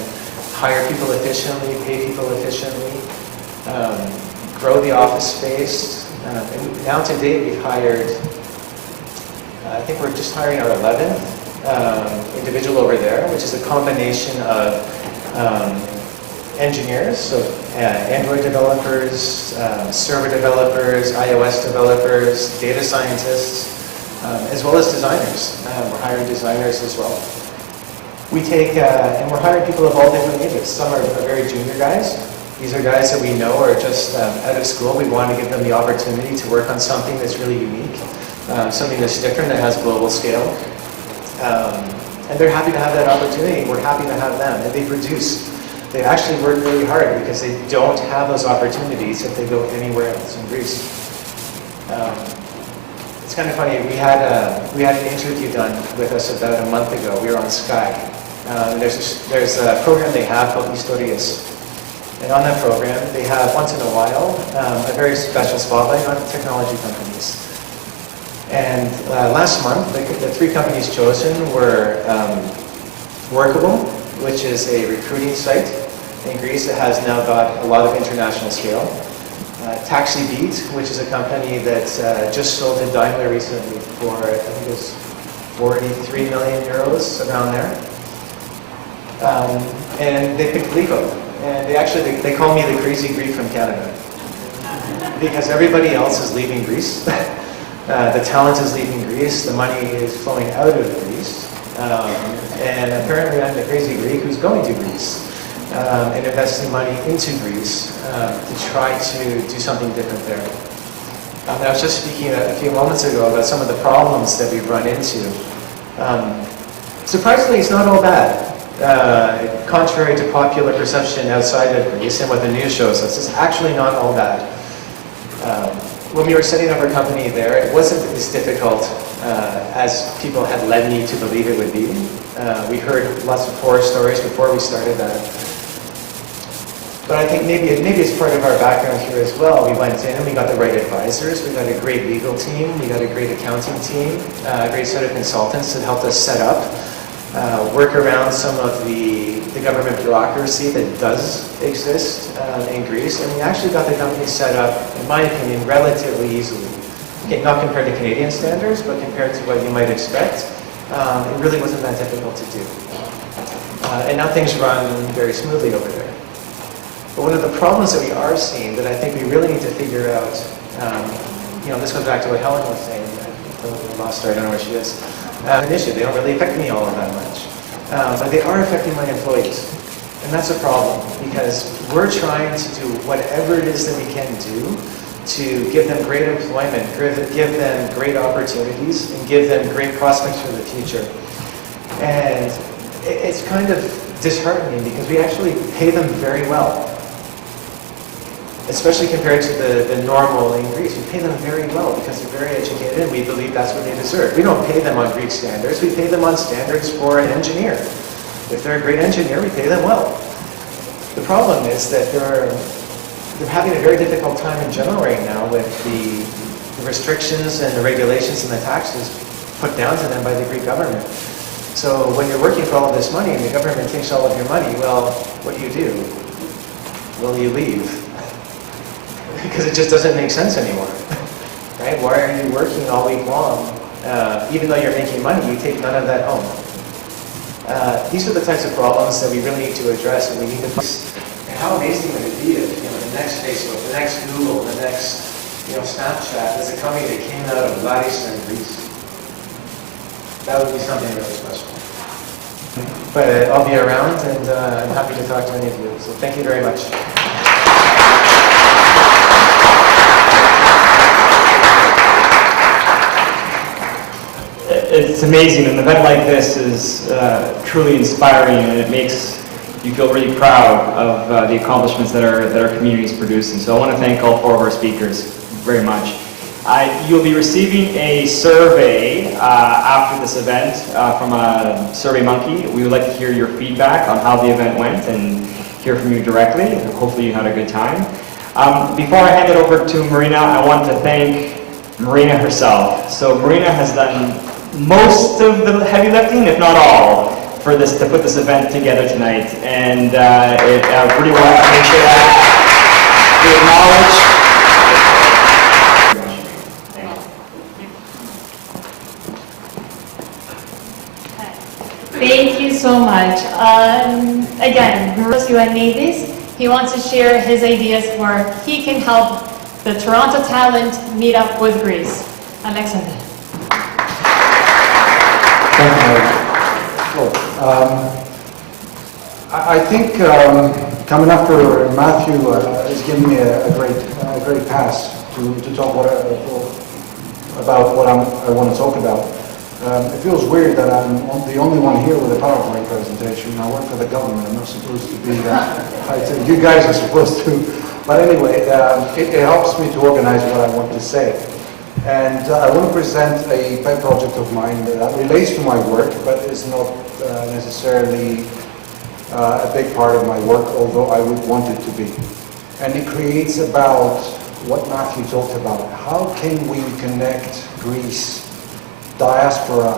hire people efficiently, pay people efficiently, grow the office space. And now to date we've hired, I think we're just hiring our 11th individual over there, which is a combination of engineers, so Android developers, server developers, iOS developers, data scientists, as well as designers. We're hiring designers as well. We take, and we're hiring people of all different ages. Some are very junior guys. These are guys that we know are just out of school. We want to give them the opportunity to work on something that's really unique, something that's different, that has global scale. And they're happy to have that opportunity. We're happy to have them. And they produce. They actually work really hard because they don't have those opportunities if they go anywhere else in Greece. It's kind of funny. We had an interview done with us about a month ago. We were on Sky. There's a program they have called Historias. And on that program, they have once in a while a very special spotlight on technology companies. And last month, the 3 companies chosen were Workable, which is a recruiting site in Greece that has now got a lot of international scale. TaxiBeat, which is a company that just sold to Daimler recently for, I think it was 43 million euros, around there. And they picked Blepo. And they call me the crazy Greek from Canada. Because everybody else is leaving Greece. The talent is leaving Greece. The money is flowing out of Greece. And apparently I'm the crazy Greek who's going to Greece and investing money into Greece to try to do something different there. I was just speaking a few moments ago about some of the problems that we've run into. Surprisingly, it's not all bad. Contrary to popular perception outside of Greece and what the news shows us, it's actually not all bad. When we were setting up our company there, it wasn't as difficult as people had led me to believe it would be. We heard lots of horror stories before we started that. But I think maybe it's part of our background here as well. We went in and we got the right advisors, we got a great legal team, we got a great accounting team, a great set of consultants that helped us set up, work around some of the government bureaucracy that does exist in Greece, and we actually got the company set up, in my opinion, relatively easily. Okay, not compared to Canadian standards, but compared to what you might expect, it really wasn't that difficult to do. And now things run very smoothly over there. But one of the problems that we are seeing that I think we really need to figure out, this goes back to what Helen was saying, I lost her, I don't know where she is. An issue, they don't really affect me all that much. But they are affecting my employees. And that's a problem because we're trying to do whatever it is that we can do to give them great employment, give them great opportunities, and give them great prospects for the future. And it's kind of disheartening because we actually pay them very well. Especially compared to the normal in Greece. We pay them very well because they're very educated and we believe that's what they deserve. We don't pay them on Greek standards, we pay them on standards for an engineer. If they're a great engineer, we pay them well. The problem is that they're having a very difficult time in general right now with the restrictions and the regulations and the taxes put down to them by the Greek government. So when you're working for all of this money and the government takes all of your money, well, what do? Well, you leave. Because it just doesn't make sense anymore, right? Why are you working all week long? Even though you're making money, you take none of that home. These are the types of problems that we really need to address, and we need to. And how amazing would it be if the next Facebook, the next Google, the next Snapchat is a company that came out of Larissa in Greece? That would be something really special. But I'll be around, and I'm happy to talk to any of you. So thank you very much. It's amazing. An event like this is truly inspiring, and it makes you feel really proud of the accomplishments that our community is producing. So I want to thank all four of our speakers very much. You'll be receiving a survey after this event from SurveyMonkey. We would like to hear your feedback on how the event went and hear from you directly. Hopefully you had a good time. Before I hand it over to Marina, I want to thank Marina herself. So Marina has done most of the heavy lifting, if not all, to put this event together tonight. And I really want to make sure that we acknowledge. Thank you so much. Again, Mauricio Nevis, he wants to share his ideas where he can help the Toronto talent meet up with Greece. Alexander. Thank you, Mary. I think coming after Matthew is giving me a great pass to talk about what I want to talk about. It feels weird that I'm the only one here with a PowerPoint presentation. I work for the government. I'm not supposed to be that. You guys are supposed to. But anyway, it helps me to organize what I want to say. And I want to present a pet project of mine that relates to my work, but is not necessarily a big part of my work, although I would want it to be. And it creates about what Matthew talked about. How can we connect Greece, diaspora,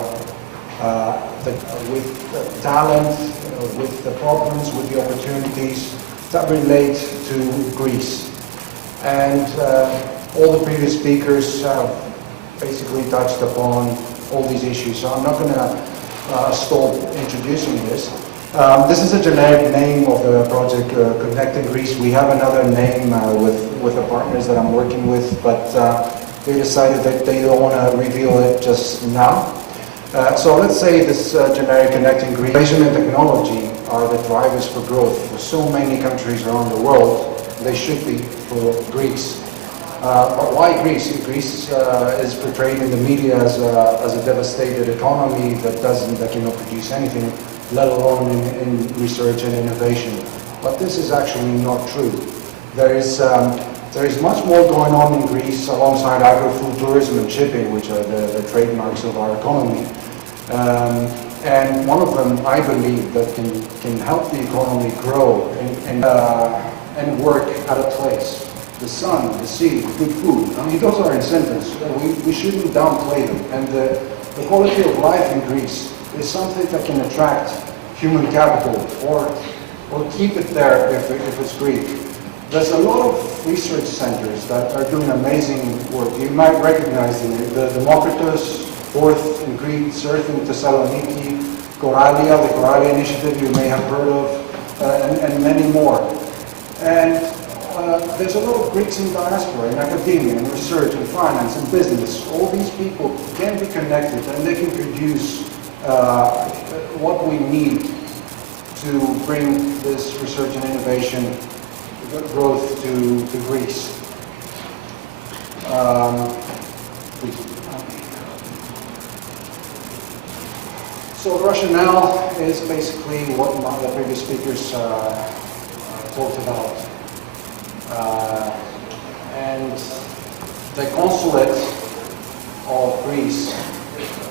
with talent, with the problems, with the opportunities that relate to Greece? And all the previous speakers have basically touched upon all these issues, so I'm not going to stop introducing this. This is a generic name of the project, Connecting Greece. We have another name with the partners that I'm working with, but they decided that they don't want to reveal it just now. So let's say this generic Connecting Greece. Innovation and technology are the drivers for growth for so many countries around the world. They should be for Greece. But why Greece? Greece is portrayed in the media as a devastated economy that cannot produce anything, let alone in research and innovation. But this is actually not true. There is much more going on in Greece alongside agri-food, tourism and shipping, which are the trademarks of our economy. And one of them, I believe, that can help the economy grow and work at a place. The sun, the sea, good food. I mean, those are incentives. We shouldn't downplay them. And the quality of life in Greece is something that can attract human capital or keep it there if it's Greek. There's a lot of research centers that are doing amazing work. You might recognize them. The Demokritos, Fourth in Greek, Surf in Thessaloniki, Coralia, the Coralia Initiative you may have heard of, and many more. And there's a lot of Greeks in diaspora, in academia, in research, in finance, in business. All these people can be connected and they can produce what we need to bring this research and innovation growth to Greece. So the rationale is basically what the previous speakers talked about. And the consulate of Greece,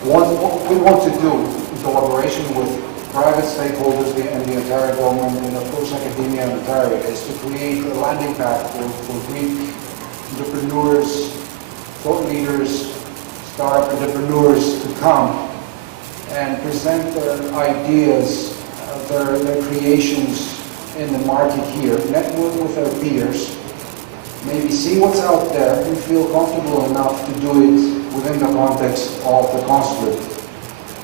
what we want to do in collaboration with private stakeholders and the Ontario government and of course academia in Ontario is to create a landing pad for Greek entrepreneurs, thought leaders, startup entrepreneurs to come and present their ideas, their creations in the market here, network with their peers, maybe see what's out there and feel comfortable enough to do it within the context of the consulate.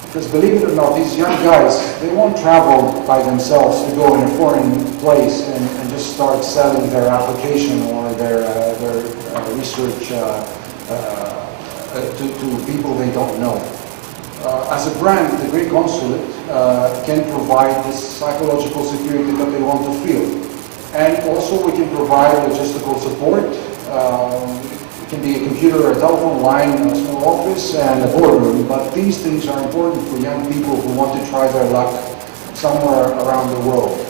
Because believe it or not, these young guys, they won't travel by themselves to go in a foreign place and just start selling their application or their research to people they don't know. As a brand, the Greek consulate can provide this psychological security that they want to feel. And also we can provide logistical support. It can be a computer or a telephone line, a small office, and a boardroom. But these things are important for young people who want to try their luck somewhere around the world.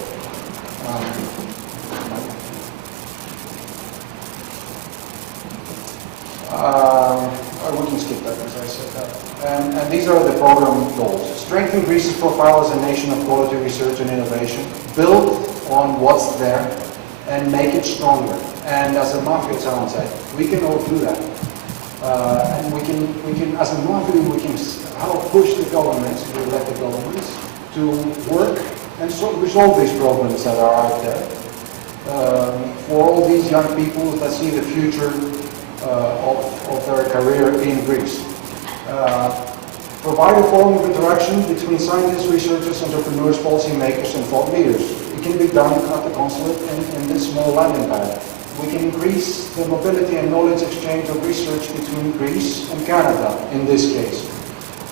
We can skip that, as I said that. And these are the program goals. Strengthen Greece's profile as a nation of quality research and innovation. Build on what's there and make it stronger. And as a mafia town said, we can all do that. And we can, as a mafia, we can help push the governments, the elected governments, to work and resolve these problems that are out there. For all these young people that see the future of their career in Greece. Provide a forum of interaction between scientists, researchers, entrepreneurs, policymakers, and thought leaders. It can be done at the consulate in this small landing pad. We can increase the mobility and knowledge exchange of research between Greece and Canada, in this case.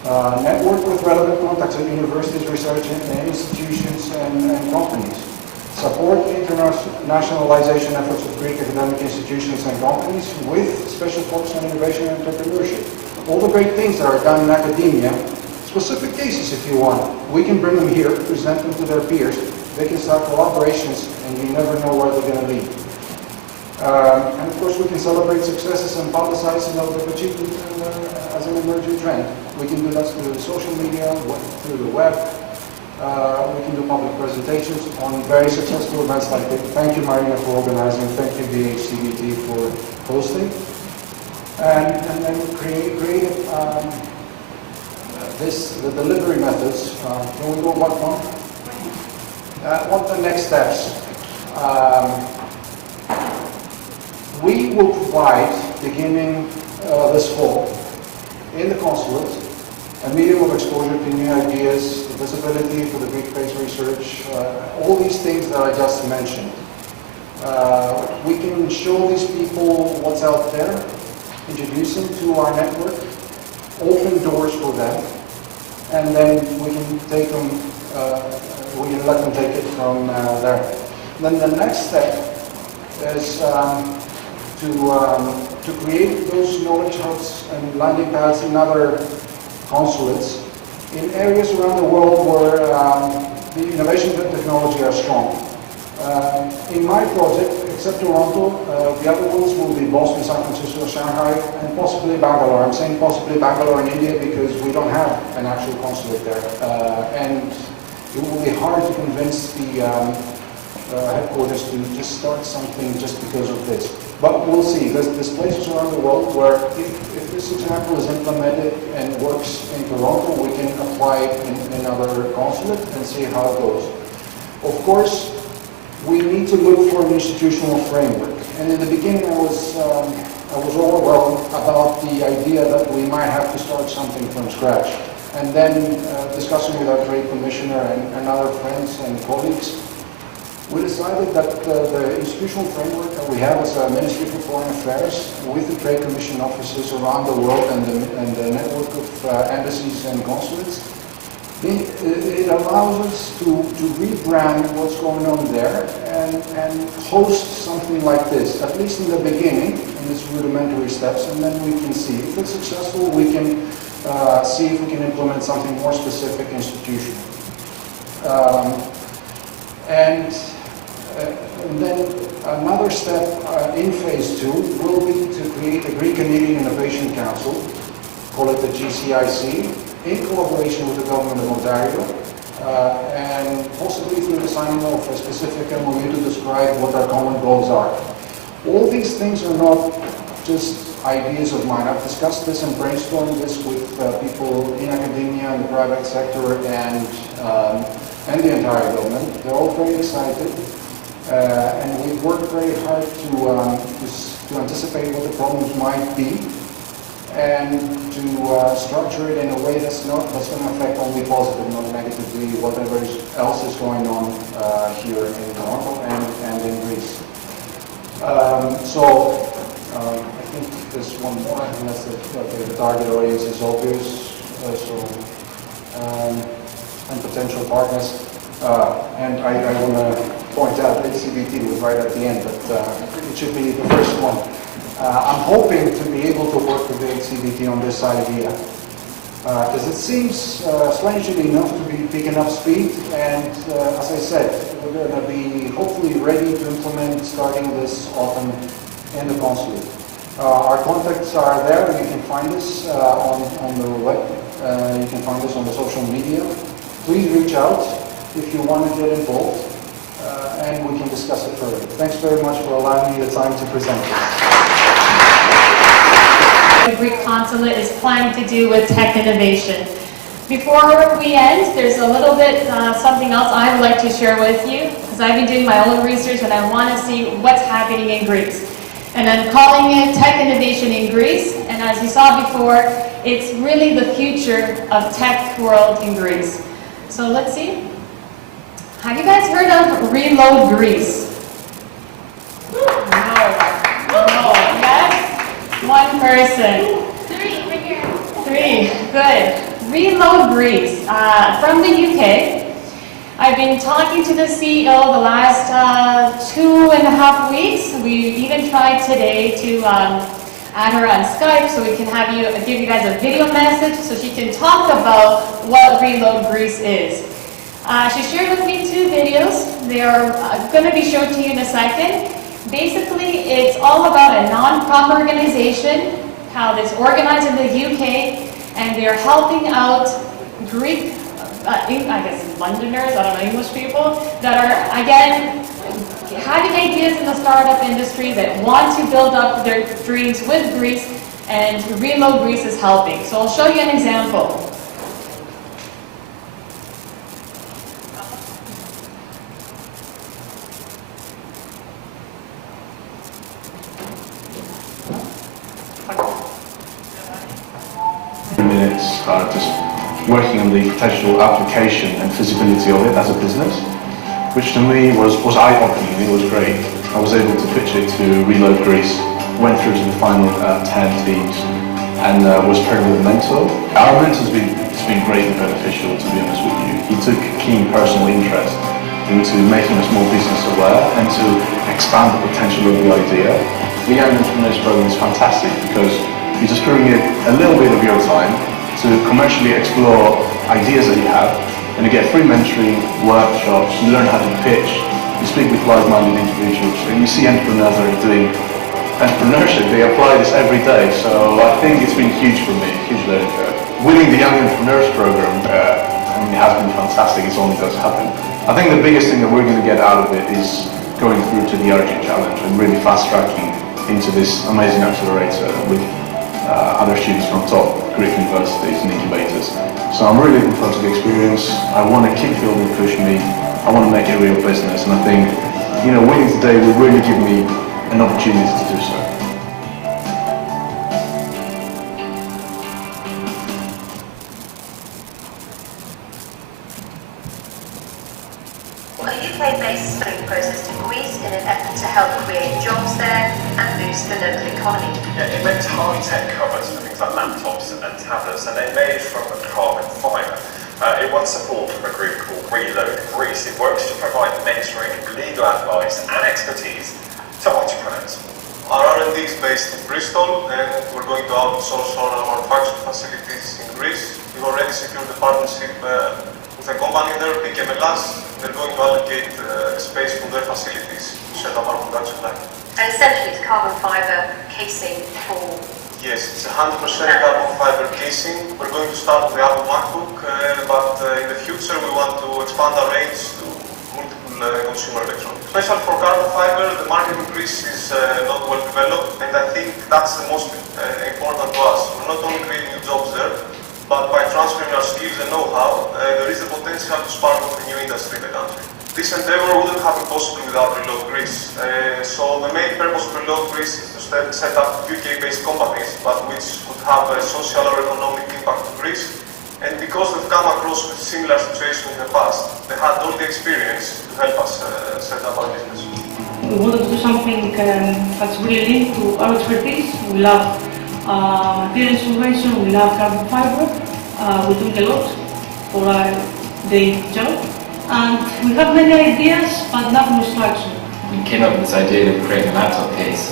Network with relevant contacts at universities, research institutions, and companies. Support the internationalization efforts of Greek academic institutions and companies with special focus on innovation and entrepreneurship. All the great things that are done in academia, specific cases if you want, we can bring them here, present them to their peers, they can start collaborations and you never know where they're going to lead. And of course we can celebrate successes and publicize the achievement as an emerging trend. We can do that through social media, through the web. We can do public presentations on very successful events like this. Thank you, Marina, for organizing. Thank you, DHCBT, for hosting. And then create the delivery methods. Can we go one more? What are the next steps? We will provide, beginning this fall, in the consulate, a medium of exposure to new ideas, visibility for the Greek-based research, all these things that I just mentioned. We can show these people what's out there, introduce them to our network, open doors for them, and then we can take them, we can let them take it from there. Then the next step is to create those knowledge hubs and landing pads in other consulates in areas around the world where the innovation and technology are strong. In my project, except Toronto, the other ones will be Boston, San Francisco, Shanghai, and possibly Bangalore. I'm saying possibly Bangalore in India because we don't have an actual consulate there. And it will be hard to convince the headquarters to just start something just because of this. But we'll see. There's places around the world where if this example is implemented and works in Toronto, we can apply it in another consulate and see how it goes. Of course, we need to look for an institutional framework. And in the beginning, I was overwhelmed about the idea that we might have to start something from scratch. And then discussing with our trade commissioner and other friends and colleagues, we decided that the institutional framework that we have as a Ministry for Foreign Affairs with the Trade Commission offices around the world and the network of embassies and consulates, it allows us to rebrand what's going on there and host something like this, at least in the beginning, in these rudimentary steps, and then we can see. If it's successful, we can see if we can implement something more specific institutional. And then another step in phase 2 will be to create a Greek-Canadian Innovation Council, call it the GCIC, in collaboration with the Government of Ontario, and possibly through the signing of a specific MOU to describe what our common goals are. All these things are not just ideas of mine. I've discussed this and brainstormed this with people in academia and the private sector and the entire government. They're all very excited, and we've worked very hard to anticipate what the problems might be and to structure it in a way that's going to affect only positive, not negatively, whatever else is going on here in Toronto and in Greece. I think there's one more. I think that's the target audience is obvious. And potential partners. And I want to point out that HCBT was right at the end, but it should be the first one. I'm hoping to be able to work with the HCBT on this idea, because it seems strangely enough to be picking up speed, and as I said, we're going to be hopefully ready to implement starting this autumn in the consulate. Our contacts are there. You can find us on the web. You can find us on the social media. Please reach out if you want to get involved, and we can discuss it further. Thanks very much for allowing me the time to present this. The Greek consulate is planning to do with tech innovation. Before we end, there's a little bit something else I would like to share with you, because I've been doing my own research and I want to see what's happening in Greece. And I'm calling it Tech Innovation in Greece, and as you saw before, it's really the future of tech world in Greece. So let's see. Have you guys heard of Reload Greece? No. Yes? One person. 3, right here. 3, good. Reload Greece, from the UK. I've been talking to the CEO the last 2.5 weeks. We even tried today to add her on Skype so we can give you guys a video message so she can talk about what Reload Greece is. She shared with me 2 videos. They are going to be shown to you in a second. Basically, it's all about a non-profit organization, how it's organized in the UK, and they're helping out Greek, I guess Londoners, I don't know, English people, that are, again, having ideas in the startup industry that want to build up their dreams with Greece, and Reload Greece is helping. So I'll show you an example. Minutes, just working on the potential application and feasibility of it as a business, which to me was eye-opening. It was great. I was able to pitch it to Reload Greece, went through to the final 10 teams, and was paired with a mentor. Our mentor's been greatly beneficial, to be honest with you. He took keen personal interest into making us more business aware and to expand the potential of the idea. The Young Entrepreneurs Program is fantastic because you're just giving it a little bit of your time to commercially explore ideas that you have, and you get free mentoring, workshops, you learn how to pitch, you speak with like-minded individuals, and you see entrepreneurs that are doing entrepreneurship. They apply this every day, so I think it's been huge for me, huge learning curve. Winning the Young Entrepreneurs Program, it has been fantastic, it only does happen. I think the biggest thing that we're going to get out of it is going through to the Argent Challenge and really fast-tracking into this amazing accelerator with other students from top Greek universities and incubators. So I'm really looking forward to the experience. I want to keep building Push Me. I want to make it a real business, and I think, winning today will really give me an opportunity to do so. A UK-based study process in Greece in an effort to help create jobs there and boost the local economy. Yeah, it makes high-tech covers for things like laptops and tablets, and they're made from carbon fibre. It won support from a group called Reload Greece. It works to provide mentoring, legal advice and expertise to entrepreneurs. Our R&D is based in Bristol, and we're going to outsource all our manufacturing facilities in Greece. We've already secured the partnership with a company there, PKMLAS. They're going to allocate space from their facilities to set up our production line. And essentially it's carbon fibre casing for... Yes, it's 100% carbon fibre casing. We're going to start with the Apple MacBook, but in the future we want to expand our range to multiple consumer electronics. Especially for carbon fibre, the market in Greece is not well developed, and I think that's the most important to us. We're not only creating new jobs there, but by transferring our skills and know-how, there is the potential to spark off a new industry in the country. This endeavour wouldn't have been possible without Reload Greece. So the main purpose of Reload Greece is to set up UK-based companies, but which would have a social or economic impact to Greece. And because they've come across with similar situations in the past, they had all the experience to help us set up our business. We wanted to do something that's really linked to our expertise. We love materials innovation, we love carbon fibre. We're doing a lot for our day job. And we have many ideas, but nothing with structure. We came up with this idea of creating a laptop case.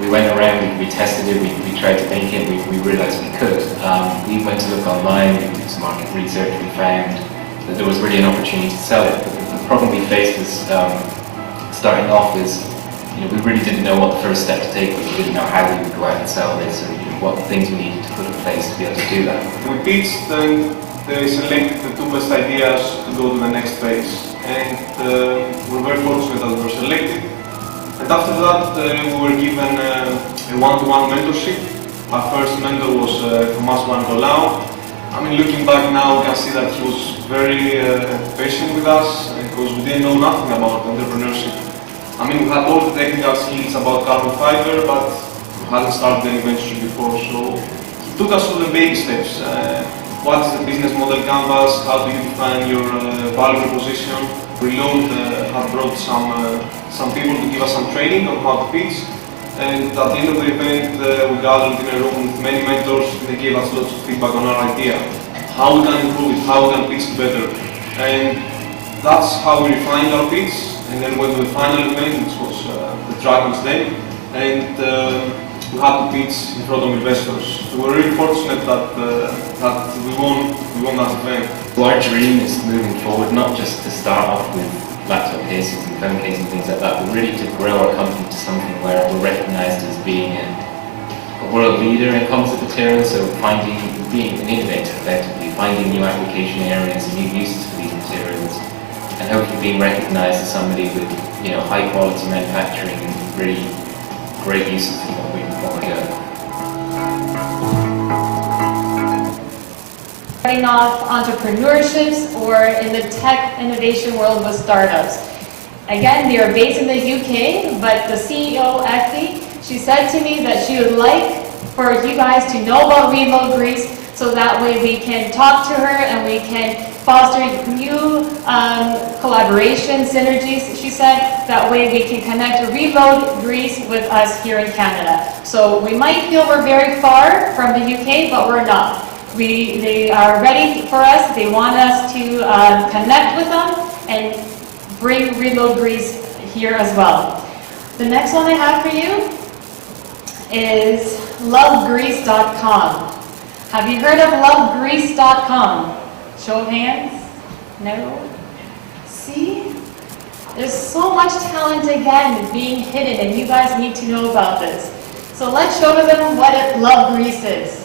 We went around, we tested it, we tried to make it, we realised we could. We went to look online, we did some market research, we found that there was really an opportunity to sell it. But the problem we faced was starting off is, we really didn't know what the first step to take was. We didn't know how we would go out and sell this, or what things we needed to put in place to be able to do that. We pitched and they select the two best ideas to go to the next phase. And we're very fortunate that we were selected. And after that, we were given a one-to-one mentorship. Our first mentor was Tomas Mantolau. Looking back now, we can see that he was very patient with us because we didn't know nothing about entrepreneurship. We had all the technical skills about carbon fibre, but we hadn't started any mentorship before. So he took us through the baby steps. What is the business model canvas? How do you define your value proposition? Reload have brought some people to give us some training on how to pitch. And at the end of the event, we gathered in a room with many mentors. They gave us lots of feedback on our idea, how we can improve it, how we can pitch better. And that's how we refined our pitch. And then went to the final event, which was the Dragon's Den. And we had to pitch in front of investors. We were really fortunate that we won that event. Our dream is moving forward, not just to start off with laptop cases and phone cases and things like that, but really to grow our company to something where we're recognised as being a world leader in composite materials, so being an innovator effectively, finding new application areas and new uses for these materials, and hopefully being recognised as somebody with high quality manufacturing and really great uses for what we're doing. Starting off entrepreneurships or in the tech innovation world with startups. Again, they are based in the UK, but the CEO, Effie, she said to me that she would like for you guys to know about Reload Greece so that way we can talk to her and we can foster new collaboration synergies, she said. That way we can connect Reload Greece with us here in Canada. So we might feel we're very far from the UK, but we're not. They are ready for us. They want us to connect with them and bring Reload Greece here as well. The next one I have for you is lovegreece.com. Have you heard of lovegreece.com? Show of hands? No? See? There's so much talent again being hidden, and you guys need to know about this. So let's show them what Love Greece is.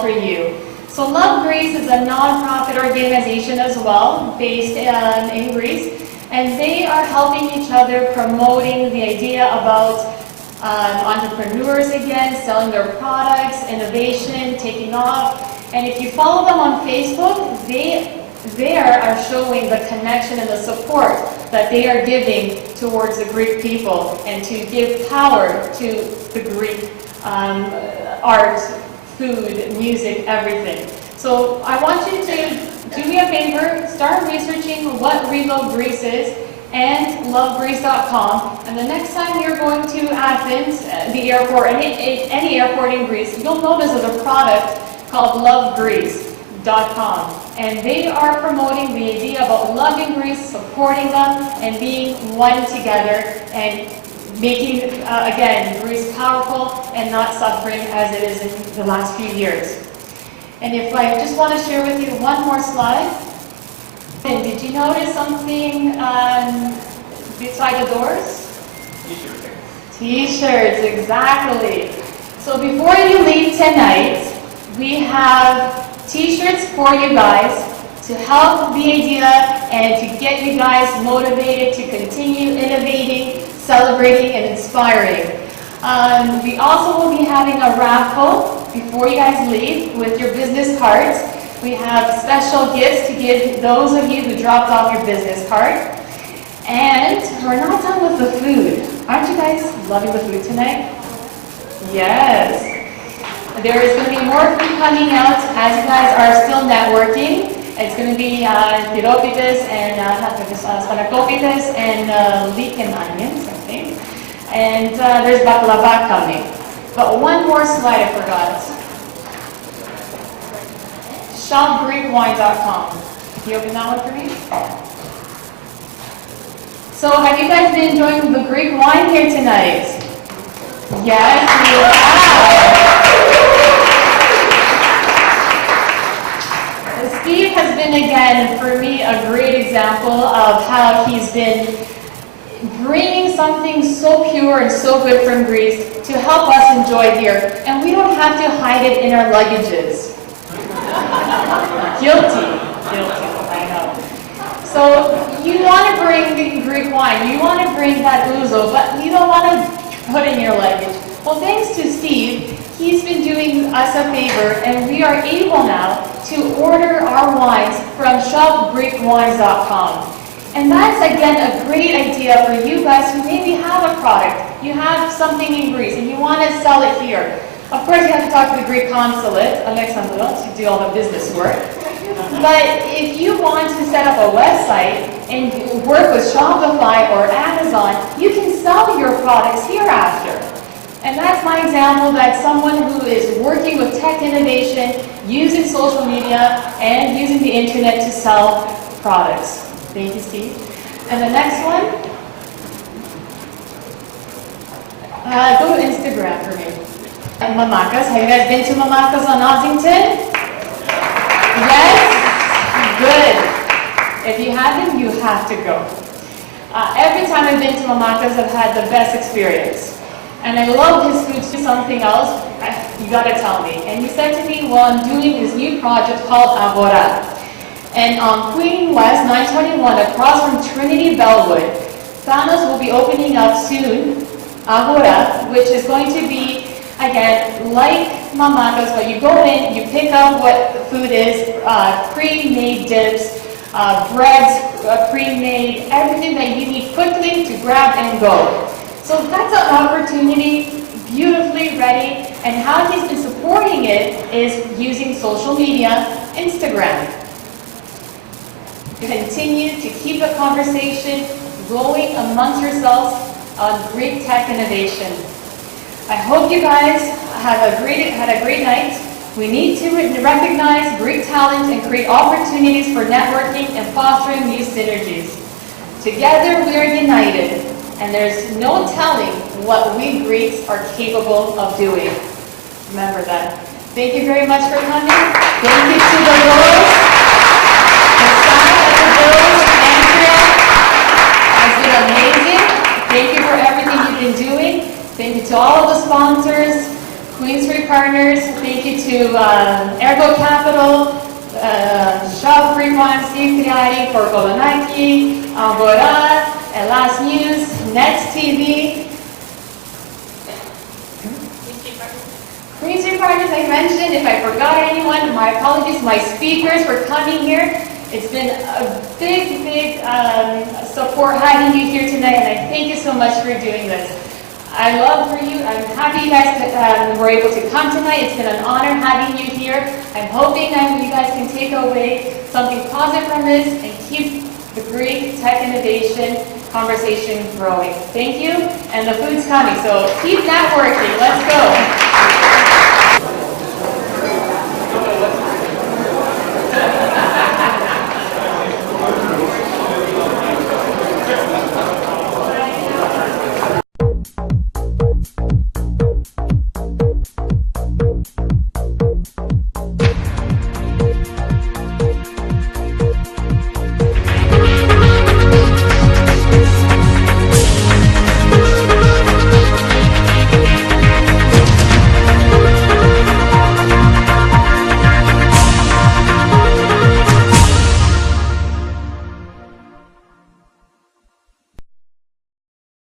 For you. So Love Greece is a non-profit organization as well, based in Greece, and they are helping each other, promoting the idea about entrepreneurs again, selling their products, innovation, taking off. And if you follow them on Facebook, they are showing the connection and the support that they are giving towards the Greek people and to give power to the Greek art, food, music, everything. So I want you to do me a favor, start researching what Reload Greece is and lovegreece.com. And the next time you're going to Athens, the airport, any airport in Greece, you'll notice there's a product called lovegreece.com. And they are promoting the idea about loving Greece, supporting them, and being one together, and making, again, Greece powerful and not suffering as it is in the last few years. And if I just want to share with you one more slide. And did you notice something beside the doors? T-shirts, exactly. So before you leave tonight, we have T-shirts for you guys to help the idea and to get you guys motivated to continue innovating, celebrating, and inspiring. We also will be having a raffle before you guys leave with your business cards. We have special gifts to give those of you who dropped off your business card. And we're not done with the food. Aren't you guys loving the food tonight? Yes. There is going to be more food coming out as you guys are still networking. It's going to be tiropitas and spanakopita and leek and onions, I think. And there's baklava coming. But one more slide I forgot. ShopGreekWine.com. Can you open that one for me? So have you guys been enjoying the Greek wine here tonight? Yes, you have. Steve has been, again, for me, a great example of how he's been bringing something so pure and so good from Greece to help us enjoy here. And we don't have to hide it in our luggages. Guilty, I know. So you want to bring the Greek wine, you want to bring that ouzo, but you don't want to put in your luggage. Well, thanks to Steve, he's been doing us a favor, and we are able now to order our wines from shopgreekwines.com. And that's, again, a great idea for you guys who maybe have a product. You have something in Greece, and you want to sell it here. Of course, you have to talk to the Greek consulate, Alexandros, to do all the business work. But if you want to set up a website and work with Shopify or Amazon, you can sell your products hereafter. And that's my example, that someone who is working with tech innovation, using social media, and using the internet to sell products. Thank you, Steve. And the next one, go to Instagram for me. And Mamakas, have you guys been to Mamakas on Ossington? Yes? Good. If you haven't, you have to go. Every time I've been to Mamakas, I've had the best experience. And I love his food. Something else, you gotta tell me. And he said to me, well, I'm doing this new project called Agora. And on Queen West 921, across from Trinity Bellwood, Thanos will be opening up soon, Agora, which is going to be, again, like Mamakas, but you go in, you pick up what the food is, pre-made dips, breads, pre-made, everything that you need quickly to grab and go. So that's an opportunity, beautifully ready, and how he's been supporting it is using social media, Instagram. Continue to keep the conversation going amongst yourselves on Greek tech innovation. I hope you guys had a great night. We need to recognize Greek talent and create opportunities for networking and fostering new synergies. Together we are united, and there's no telling what we Greeks are capable of doing. Remember that. Thank you very much for coming. Thank you to the girls. Andrea has been amazing. Thank you for everything you've been doing. Thank you to all of the sponsors, Queensbury Partners. Thank you to Ergo Capital, Shop Greek Wines, Steve Triari, for Kolonaki, Agora, Last News, Next TV. Queensbury Partners, I mentioned. If I forgot anyone, my apologies. My speakers for coming here. It's been a big support having you here tonight, and I thank you so much for doing this. I love for you. I'm happy you guys were able to come tonight. It's been an honor having you here. I'm hoping that you guys can take away something positive from this and keep the Greek tech innovation conversation growing. Thank you, and the food's coming, so keep networking. Let's go.